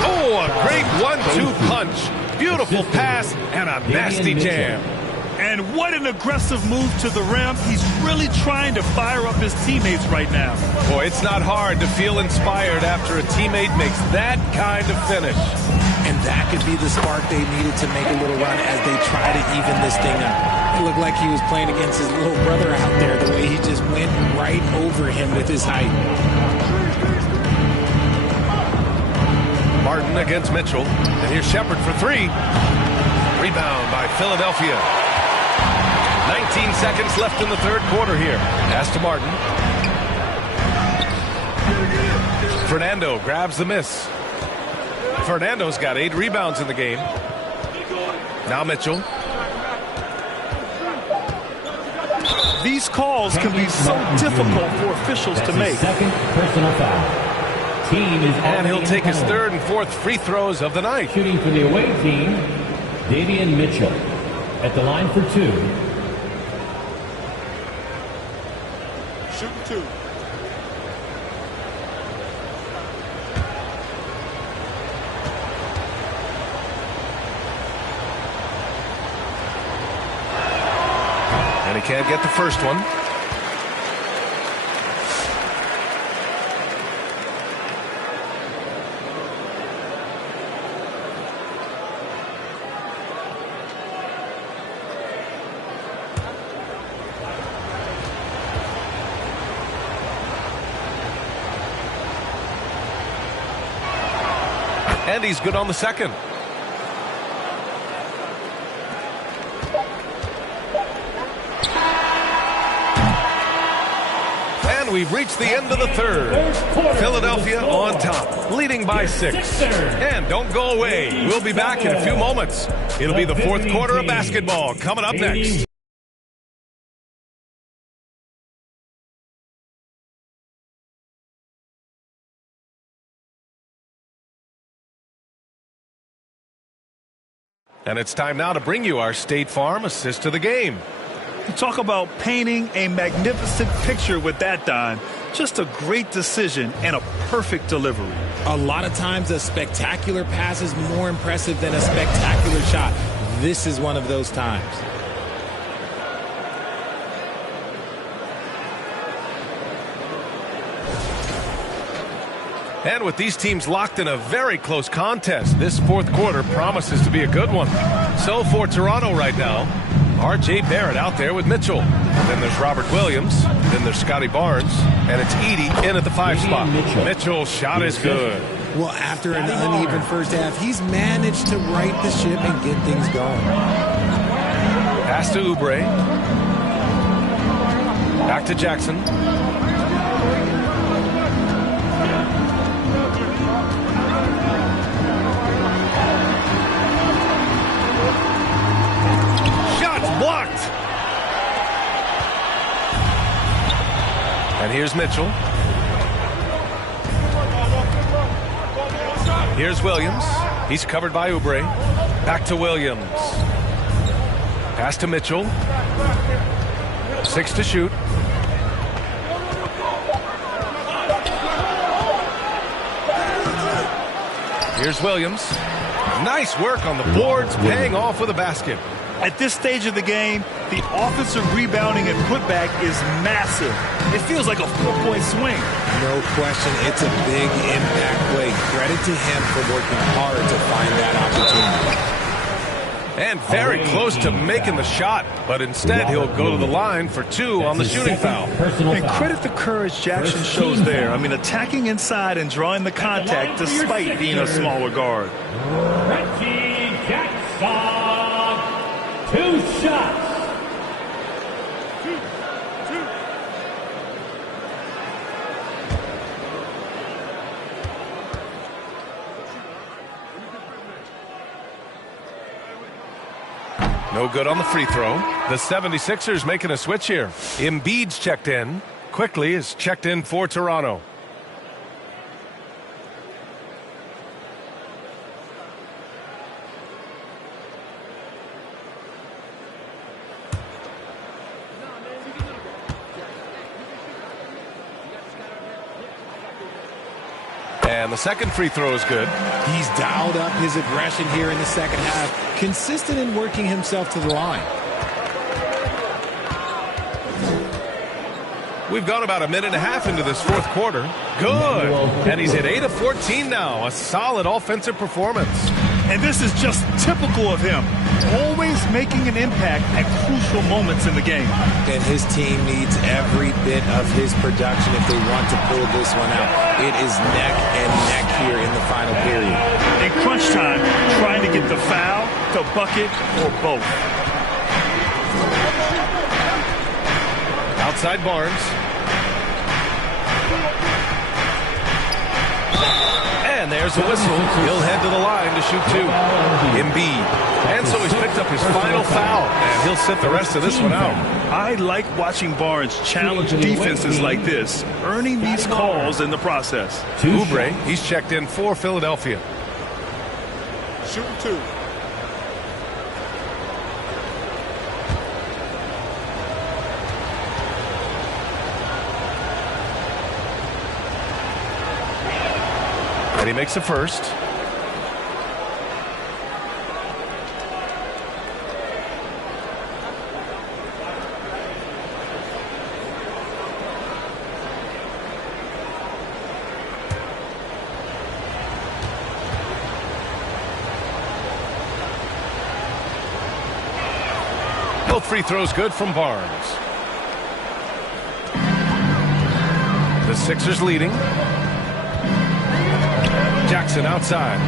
Oh, a great 1-2 punch. Beautiful pass and a nasty jam. And what an aggressive move to the rim. He's really trying to fire up his teammates right now. Boy, it's not hard to feel inspired after a teammate makes that kind of finish. And that could be the spark they needed to make a little run as they try to even this thing up. It looked like he was playing against his little brother out there, the way he just went right over him with his height. Martin against Mitchell. And here's Shepard for three. Rebound by Philadelphia. 19 seconds left in the third quarter here. Pass to Martin. Fernando grabs the miss. Fernando's got 8 rebounds in the game. Now Mitchell. These calls can be so difficult for officials to make. Second personal foul. Team is and he'll take his third and fourth free throws of the night. Shooting for the away team, Davian Mitchell at the line for 2. Shooting 2. And he can't get the first one. And he's good on the second. And we've reached the end of the third. Philadelphia on top, leading by 6. And don't go away. We'll be back in a few moments. It'll be the fourth quarter of basketball coming up next. And it's time now to bring you our State Farm assist to the game. You talk about painting a magnificent picture with that dime. Just a great decision and a perfect delivery. A lot of times a spectacular pass is more impressive than a spectacular shot. This is one of those times. And with these teams locked in a very close contest, this fourth quarter promises to be a good one. So for Toronto right now, R.J. Barrett out there with Mitchell. Then there's Robert Williams. Then there's Scotty Barnes. And it's Edey in at the 5 spot. Mitchell's shot is good. Well, after an uneven first half, he's managed to right the ship and get things going. Pass to Oubre. Back to Jackson. Blocked. And here's Mitchell. Here's Williams. He's covered by Oubre. Back to Williams. Pass to Mitchell. 6 to shoot. Here's Williams. Nice work on the boards, paying off with a basket. At this stage of the game, the offensive rebounding and putback is massive. It feels like a 4-point swing. No question, it's a big impact play. Credit to him for working hard to find that opportunity. And very close to making the shot, but instead he'll go to the line for 2 on the shooting foul. And credit the courage Jackson shows there. I mean, attacking inside and drawing the contact despite being a smaller guard. Reggie Jackson. 2 shots. No good on the free throw. The 76ers making a switch here. Embiid's checked in. Quickly is checked in for Toronto. And the second free throw is good. He's dialed up his aggression here in the second half. Consistent in working himself to the line. We've gone about a minute and a half into this fourth quarter. Good. And he's at 8 of 14 now. A solid offensive performance. And this is just typical of him, always making an impact at crucial moments in the game. And his team needs every bit of his production if they want to pull this one out. It is neck and neck here in the final period. In crunch time, trying to get the foul, the bucket, or both. Outside Barnes. And there's a whistle. He'll head to the line to shoot two. Embiid. And so he's picked up his final foul, and he'll sit the rest of this one out. I like watching Barnes challenge defenses like this, earning these calls in the process. Oubre, he's checked in for Philadelphia. Shooting two. And he makes the first. Both free throws good from Barnes. The Sixers leading. Jackson outside.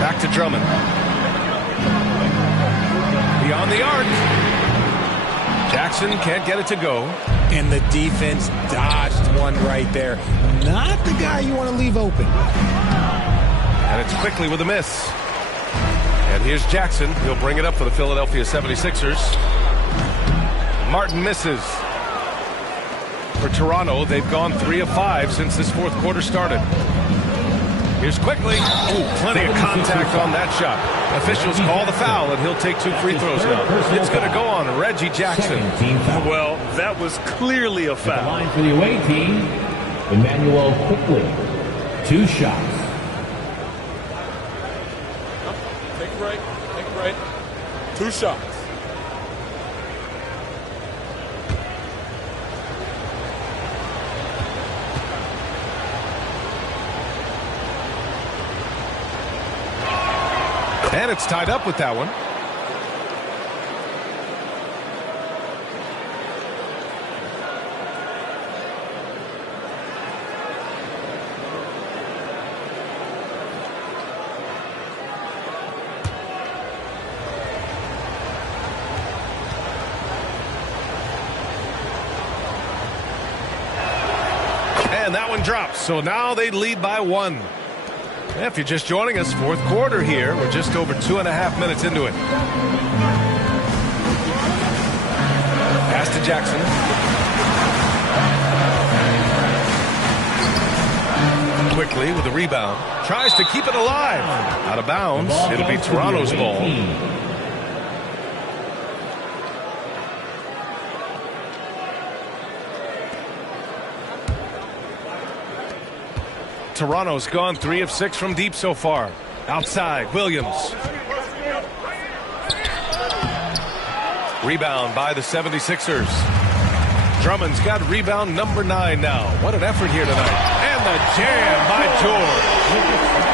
Back to Drummond. Beyond the arc. Jackson can't get it to go. And the defense dodged one right there. Not the guy you want to leave open. And it's quickly with a miss. And here's Jackson. He'll bring it up for the Philadelphia 76ers. Martin misses. For Toronto, they've gone 3 of 5 since this fourth quarter started. Here's quickly. Ooh, plenty of contact on that shot. Officials call the foul, and he'll take 2 free throws now. It's going to go on Reggie Jackson. Well, that was clearly a foul. Line for the away team, Emmanuel quickly. 2 shots. Take it right. Take it right. 2 shots. And it's tied up with that one. And that one drops. So now they lead by 1. If you're just joining us, fourth quarter here. We're just over 2.5 minutes into it. Pass to Jackson. Quickly with the rebound. Tries to keep it alive. Out of bounds. It'll be Toronto's ball. Toronto's gone 3 of 6 from deep so far. Outside, Williams. Rebound by the 76ers. Drummond's got rebound number 9 now. What an effort here tonight. And the jam by George.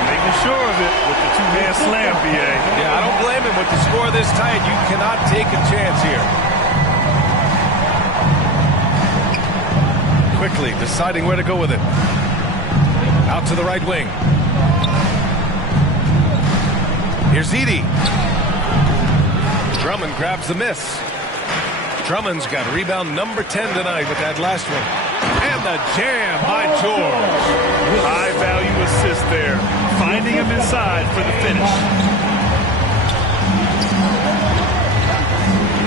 Making sure of it with the 2-man slam, B.A. Yeah, I don't blame him. With the score this tight, you cannot take a chance here. Quickly deciding where to go with it. Out to the right wing. Here's Edey. Drummond grabs the miss. Drummond's got rebound number 10 tonight with that last one. And the jam by George. High value assist there. Finding him inside for the finish.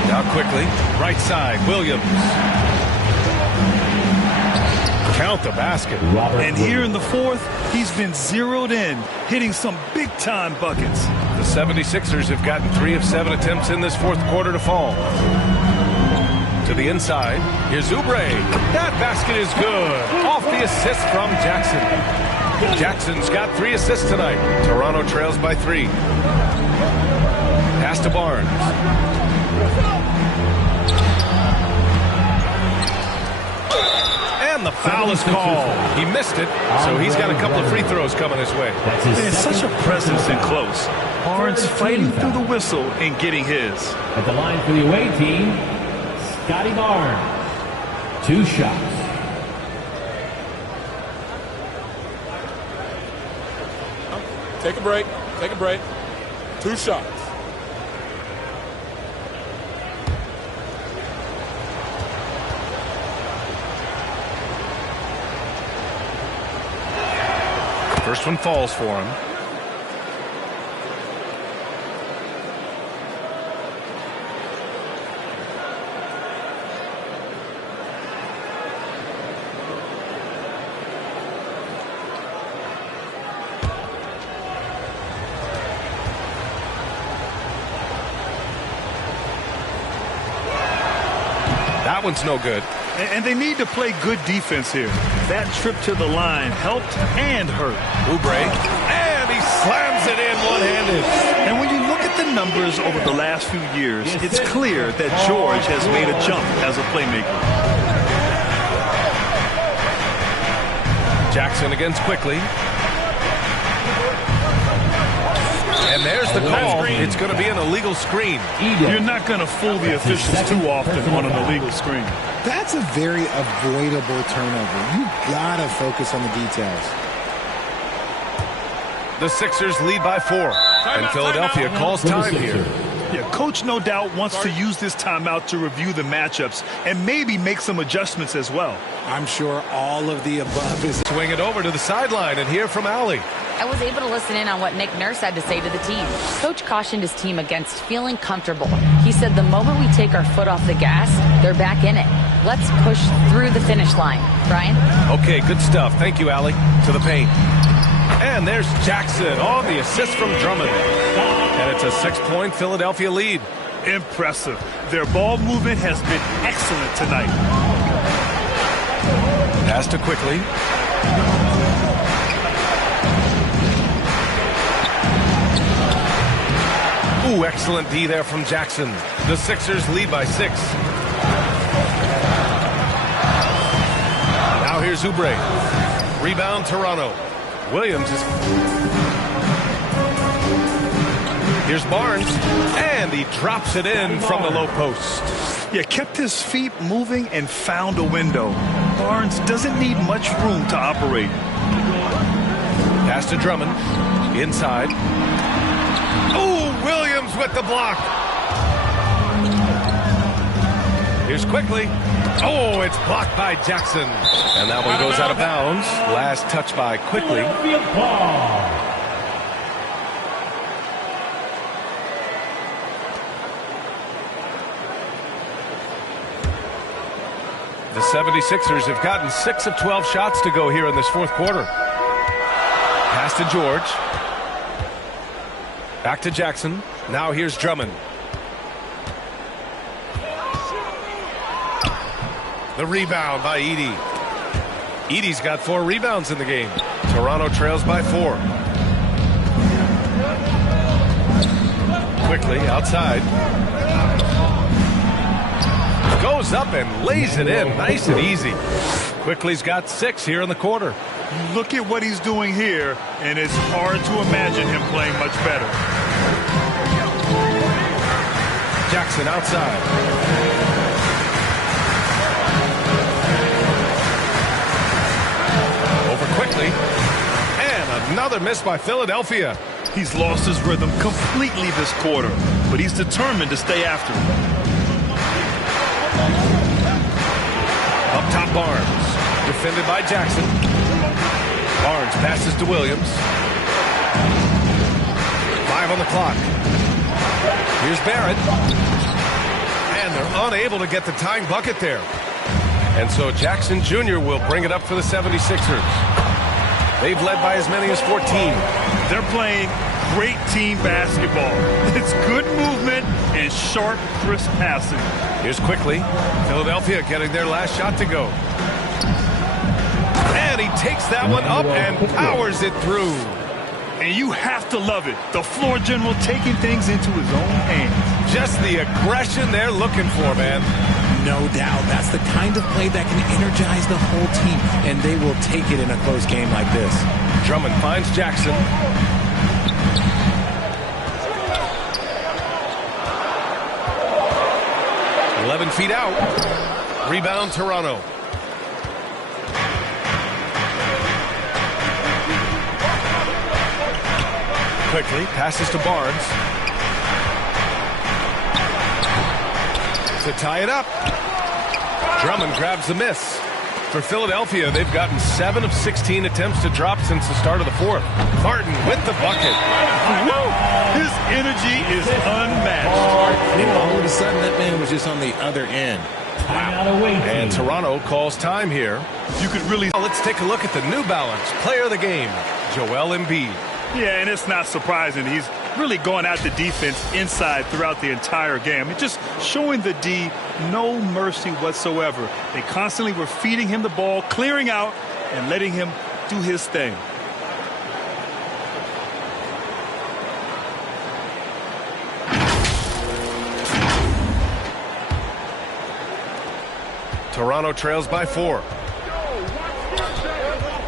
Now quickly, right side, Williams. Count the basket. And here in the fourth, he's been zeroed in, hitting some big-time buckets. The 76ers have gotten 3 of 7 attempts in this fourth quarter to fall. To the inside, here's Oubre. That basket is good. Off the assist from Jackson. Jackson's got 3 assists tonight. Toronto trails by 3. Pass to Barnes. And the foul is called. He missed it, so he's got a couple of free throws coming his way. There's such a presence in close. Barnes fighting through the whistle and getting his. At the line for the away team, Scotty Barnes. 2 shots. Take a break. Take a break. 2 shots. First one falls for him. That one's no good. And they need to play good defense here. That trip to the line helped and hurt. Oubre, and he slams it in one-handed. And when you look at the numbers over the last few years, it's clear that George has made a jump as a playmaker. Jackson against quickly. And there's the call. It's going to be an illegal screen. You're not going to fool the officials too often on an illegal screen. That's a very avoidable turnover. You gotta focus on the details. The Sixers lead by 4, and Philadelphia calls time here. Yeah, coach no doubt wants to use this timeout to review the matchups and maybe make some adjustments as well. I'm sure all of the above is. Swing it over to the sideline and hear from Allie. I was able to listen in on what Nick Nurse had to say to the team. Coach cautioned his team against feeling comfortable. He said the moment we take our foot off the gas, they're back in it. Let's push through the finish line. Brian? Okay, good stuff. Thank you, Allie. To the paint. And there's Jackson on the assist from Drummond. And it's a 6-point Philadelphia lead. Impressive. Their ball movement has been excellent tonight. Pass to quickly. Ooh, excellent D there from Jackson. The Sixers lead by 6. Now here's Oubre. Rebound, Toronto. Williams is... Here's Barnes, and he drops it in from the low post. Yeah, kept his feet moving and found a window. Barnes doesn't need much room to operate. Pass to Drummond. Inside. Oh, Williams with the block. Here's quickly. Oh, it's blocked by Jackson. And that one goes out of bounds. Last touch by quickly. The 76ers have gotten 6 of 12 shots to go here in this fourth quarter. Pass to George. Back to Jackson. Now here's Drummond. The rebound by Edey. Edey's got 4 rebounds in the game. Toronto trails by 4. Quickly outside. Goes up and lays it in nice and easy. Quickly's got 6 here in the quarter. Look at what he's doing here, and it's hard to imagine him playing much better. Jackson outside. Over quickly. And another miss by Philadelphia. He's lost his rhythm completely this quarter, but he's determined to stay after it. Up top, Barnes. Defended by Jackson. Barnes passes to Williams. 5 on the clock. Here's Barrett. And they're unable to get the tying bucket there. And so Jackson Jr. will bring it up for the 76ers. They've led by as many as 14. They're playing great team basketball. It's good movement and sharp, crisp passing. Here's quickly. Philadelphia getting their last shot to go. And he takes that one up and powers it through. And you have to love it. The floor general taking things into his own hands. Just the aggression they're looking for, man. No doubt. That's the kind of play that can energize the whole team, and they will take it in a close game like this. Drummond finds Jackson. "11 feet out." Rebound, Toronto. Quickly passes to Barnes to tie it up. Drummond grabs the miss. For Philadelphia, they've gotten 7 of 16 attempts to drop since the start of the fourth. Martin with the bucket. His energy is unmatched. And all of a sudden, that man was just on the other end. Wow. And Toronto calls time here. You could really... Let's take a look at the New Balance player of the game, Joel Embiid. Yeah, and it's not surprising. He's really going at the defense inside throughout the entire game. It's just showing the D no mercy whatsoever. They constantly were feeding him the ball, clearing out, and letting him do his thing. Toronto trails by 4.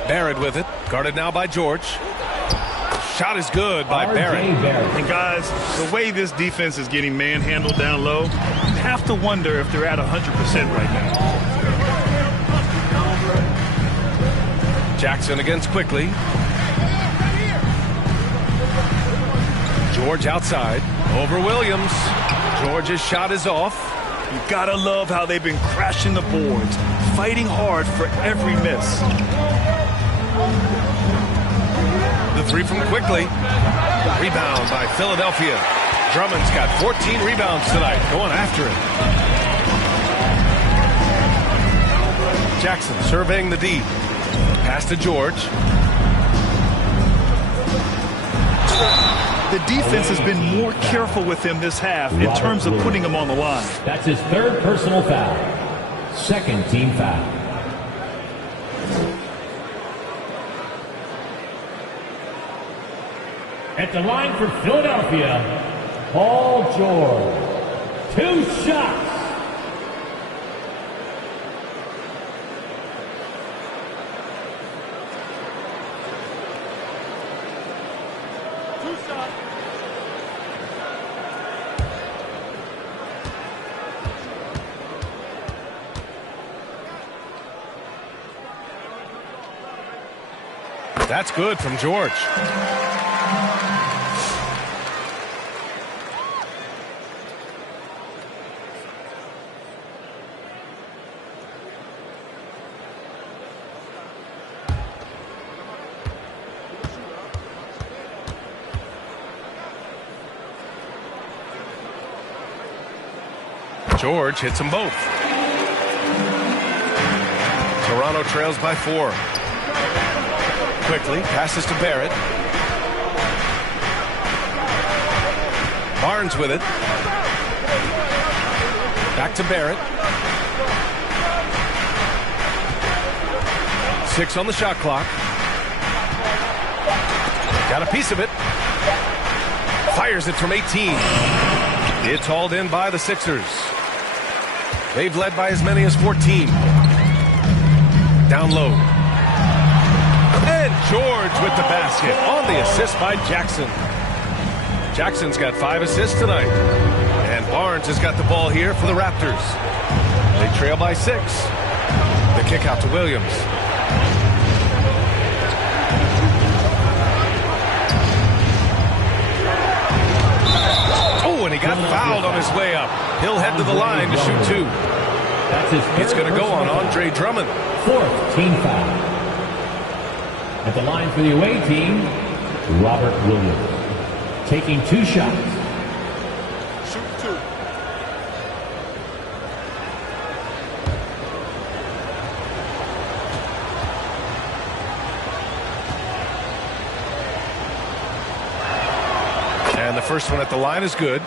Barrett with it, guarded now by George. Shot is good by Barrett. And guys, the way this defense is getting manhandled down low, you have to wonder if they're at 100% right now. Jackson against Quickly. George outside, over Williams. George's shot is off. You gotta love how they've been crashing the boards, fighting hard for every miss. The three from Quickly. Rebound by Philadelphia. Drummond's got 14 rebounds tonight, going after it. Jackson surveying the D. Pass to George. The defense has been more careful with him this half in terms of putting him on the line. That's his 3rd personal foul. 2nd team foul. At the line for Philadelphia, Paul George. 2 shots. That's good from George. George hits them both. Toronto trails by 4. Quickly passes to Barrett. Barnes with it. Back to Barrett. 6 on the shot clock. Got a piece of it. Fires it from 18. It's hauled in by the Sixers. They've led by as many as 14. Down low. And George with the basket on the assist by Jackson. Jackson's got 5 assists tonight. And Barnes has got the ball here for the Raptors. They trail by 6. The kick out to Williams. Oh, and he got fouled on his way up. He'll head to the line to shoot 2. It's going to go on Andre Drummond. 4th team foul. At the line for the away team, Robert Williams. Taking 2 shots. Shoot 2. And the first one at the line is good.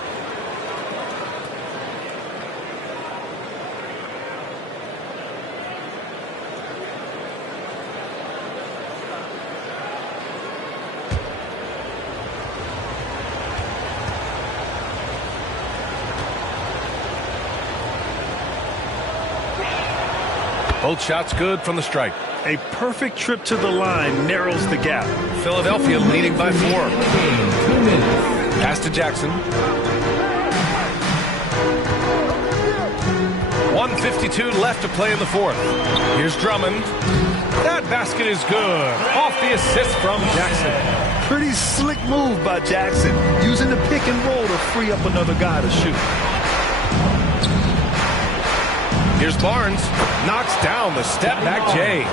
Both shots good from the stripe. A perfect trip to the line narrows the gap. Philadelphia leading by 4. Pass to Jackson. 1:52 left to play in the fourth. Here's Drummond. That basket is good. Off the assist from Jackson. Pretty slick move by Jackson, using the pick and roll to free up another guy to shoot. Here's Barnes. Knocks down the step-back J.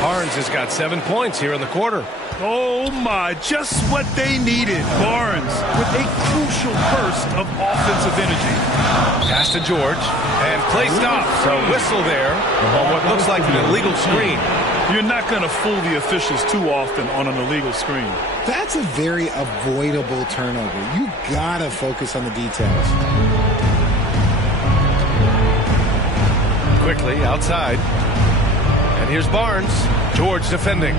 Barnes has got 7 points here in the quarter. Oh, my. Just what they needed. Barnes with a crucial burst of offensive energy. Pass to George. And play stops. A whistle there on what looks like an illegal screen. You're not going to fool the officials too often on an illegal screen. That's a very avoidable turnover. You got to focus on the details. Quickly outside. And here's Barnes. George defending.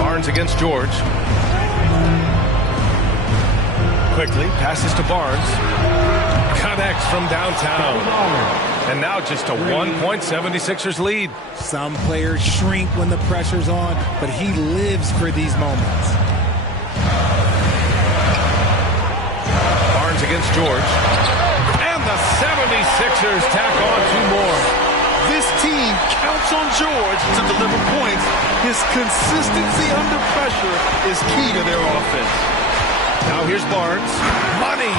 Barnes against George. Quickly passes to Barnes. Connects from downtown. And now just a 1-point 76ers lead. Some players shrink when the pressure's on, but he lives for these moments. Barnes against George. And the 76ers tack on 2 more. This team counts on George to deliver points. His consistency under pressure is key to their offense. Now here's Barnes. Money.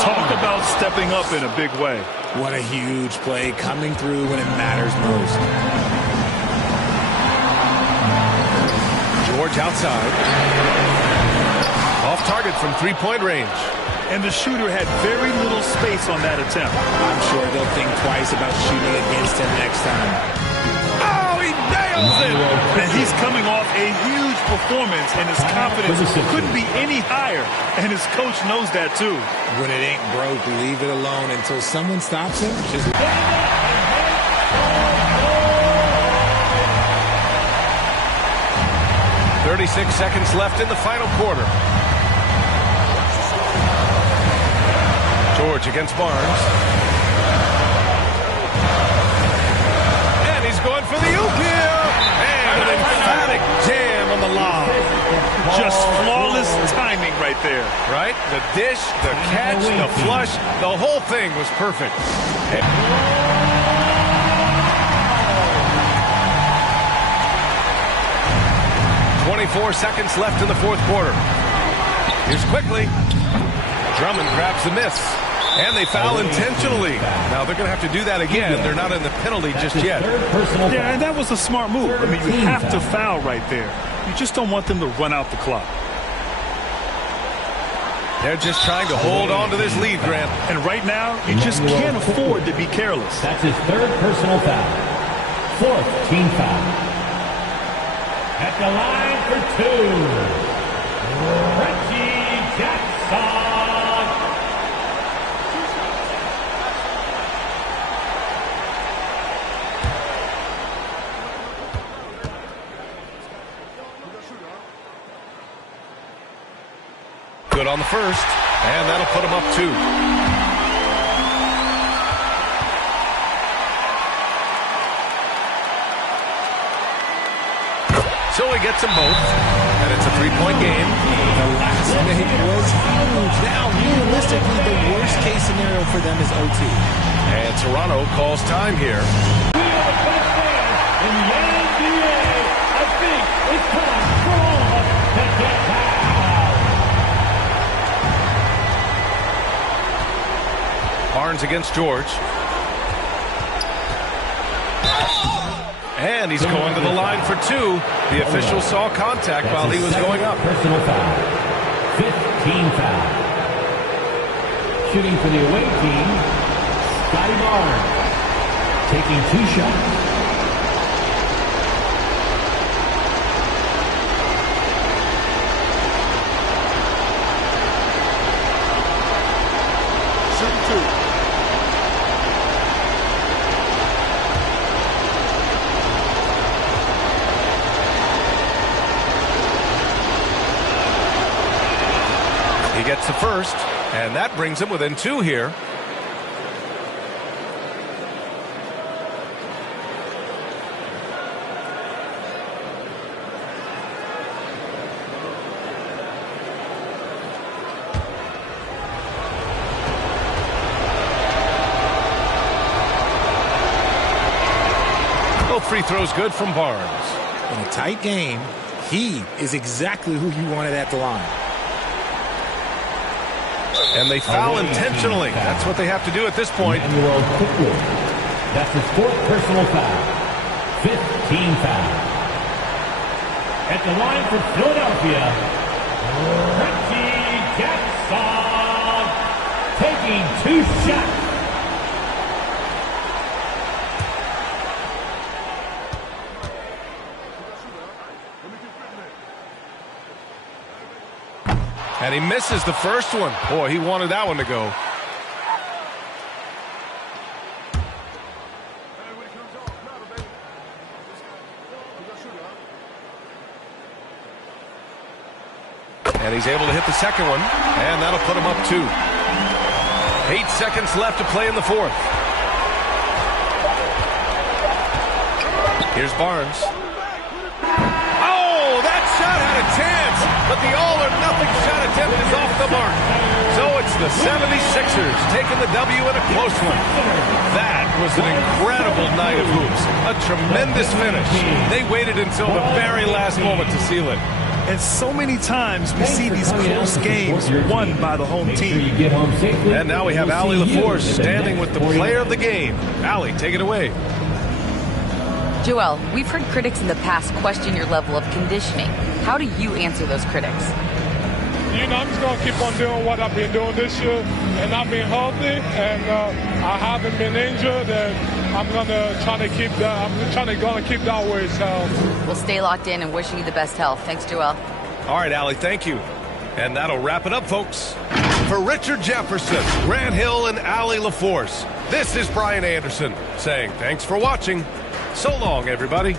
Talk about stepping up in a big way. What a huge play coming through when it matters most. George outside. Off target from 3-point range. And the shooter had very little space on that attempt. I'm sure they'll think twice about shooting against him next time. Oh, he nails it! And he's coming off a huge performance, and his confidence couldn't be any higher. And his coach knows that, too. When it ain't broke, leave it alone until someone stops him. Just 36 seconds left in the final quarter. George against Barnes. And he's going for the oop here. And an emphatic jam on the lob. Just flawless timing right there. Right? The dish, the catch, the flush, the whole thing was perfect. 24 seconds left in the fourth quarter. Here's quickly. Drummond grabs the miss. And they foul intentionally. Now they're going to have to do that again. They're not in the penalty just yet. Yeah, and that was a smart move. I mean, you have to foul right there. You just don't want them to run out the clock. They're just trying to hold on to this lead, Grant. And right now, you just can't afford to be careless. That's his 3rd personal foul. 4th team foul. At the line for 2, Reggie Jackson. Good on the first, and that'll put him up 2. So he gets them both, and it's a 3-point game. The last make was huge. Now, realistically, the worst-case scenario for them is OT. And Toronto calls time here. We are the best fans in the NBA. I think it's time for all of us to get back. Barnes against George. And he's going to the line for 2. The official saw contact while he was going up. Personal foul. 5th team foul. Shooting for the away team, Scotty Barnes. Taking 2 shots. Gets the first, and that brings him within 2 here. Both free throws good from Barnes. In a tight game, he is exactly who you wanted at the line. And they foul intentionally. That's what they have to do at this point. That's his 4th personal foul. 15 foul. At the line for Philadelphia, Reggie Jackson taking 2 shots. And he misses the first one. Boy, he wanted that one to go. And he's able to hit the second one, and that'll put him up 2. 8 seconds left to play in the 4th. Here's Barnes. Oh, that shot had a chance, but the all-or-nothing shot attempt is off the mark. So it's the 76ers taking the W in a close one. That was an incredible night of hoops. A tremendous finish. They waited until the very last moment to seal it. And so many times we see these close games won by the home team. And now we have Allie LaForce standing with the player of the game. Allie, take it away. Joel, we've heard critics in the past question your level of conditioning. How do you answer those critics? You know, I'm just going to keep on doing what I've been doing this year, and I've been healthy, and I haven't been injured, and I'm going to try to keep that. I'm going to keep that way. So we'll stay locked in and wishing you the best health. Thanks, Joel. All right, Allie, thank you. And that'll wrap it up, folks. For Richard Jefferson, Grant Hill, and Allie LaForce, this is Brian Anderson saying thanks for watching. So long, everybody.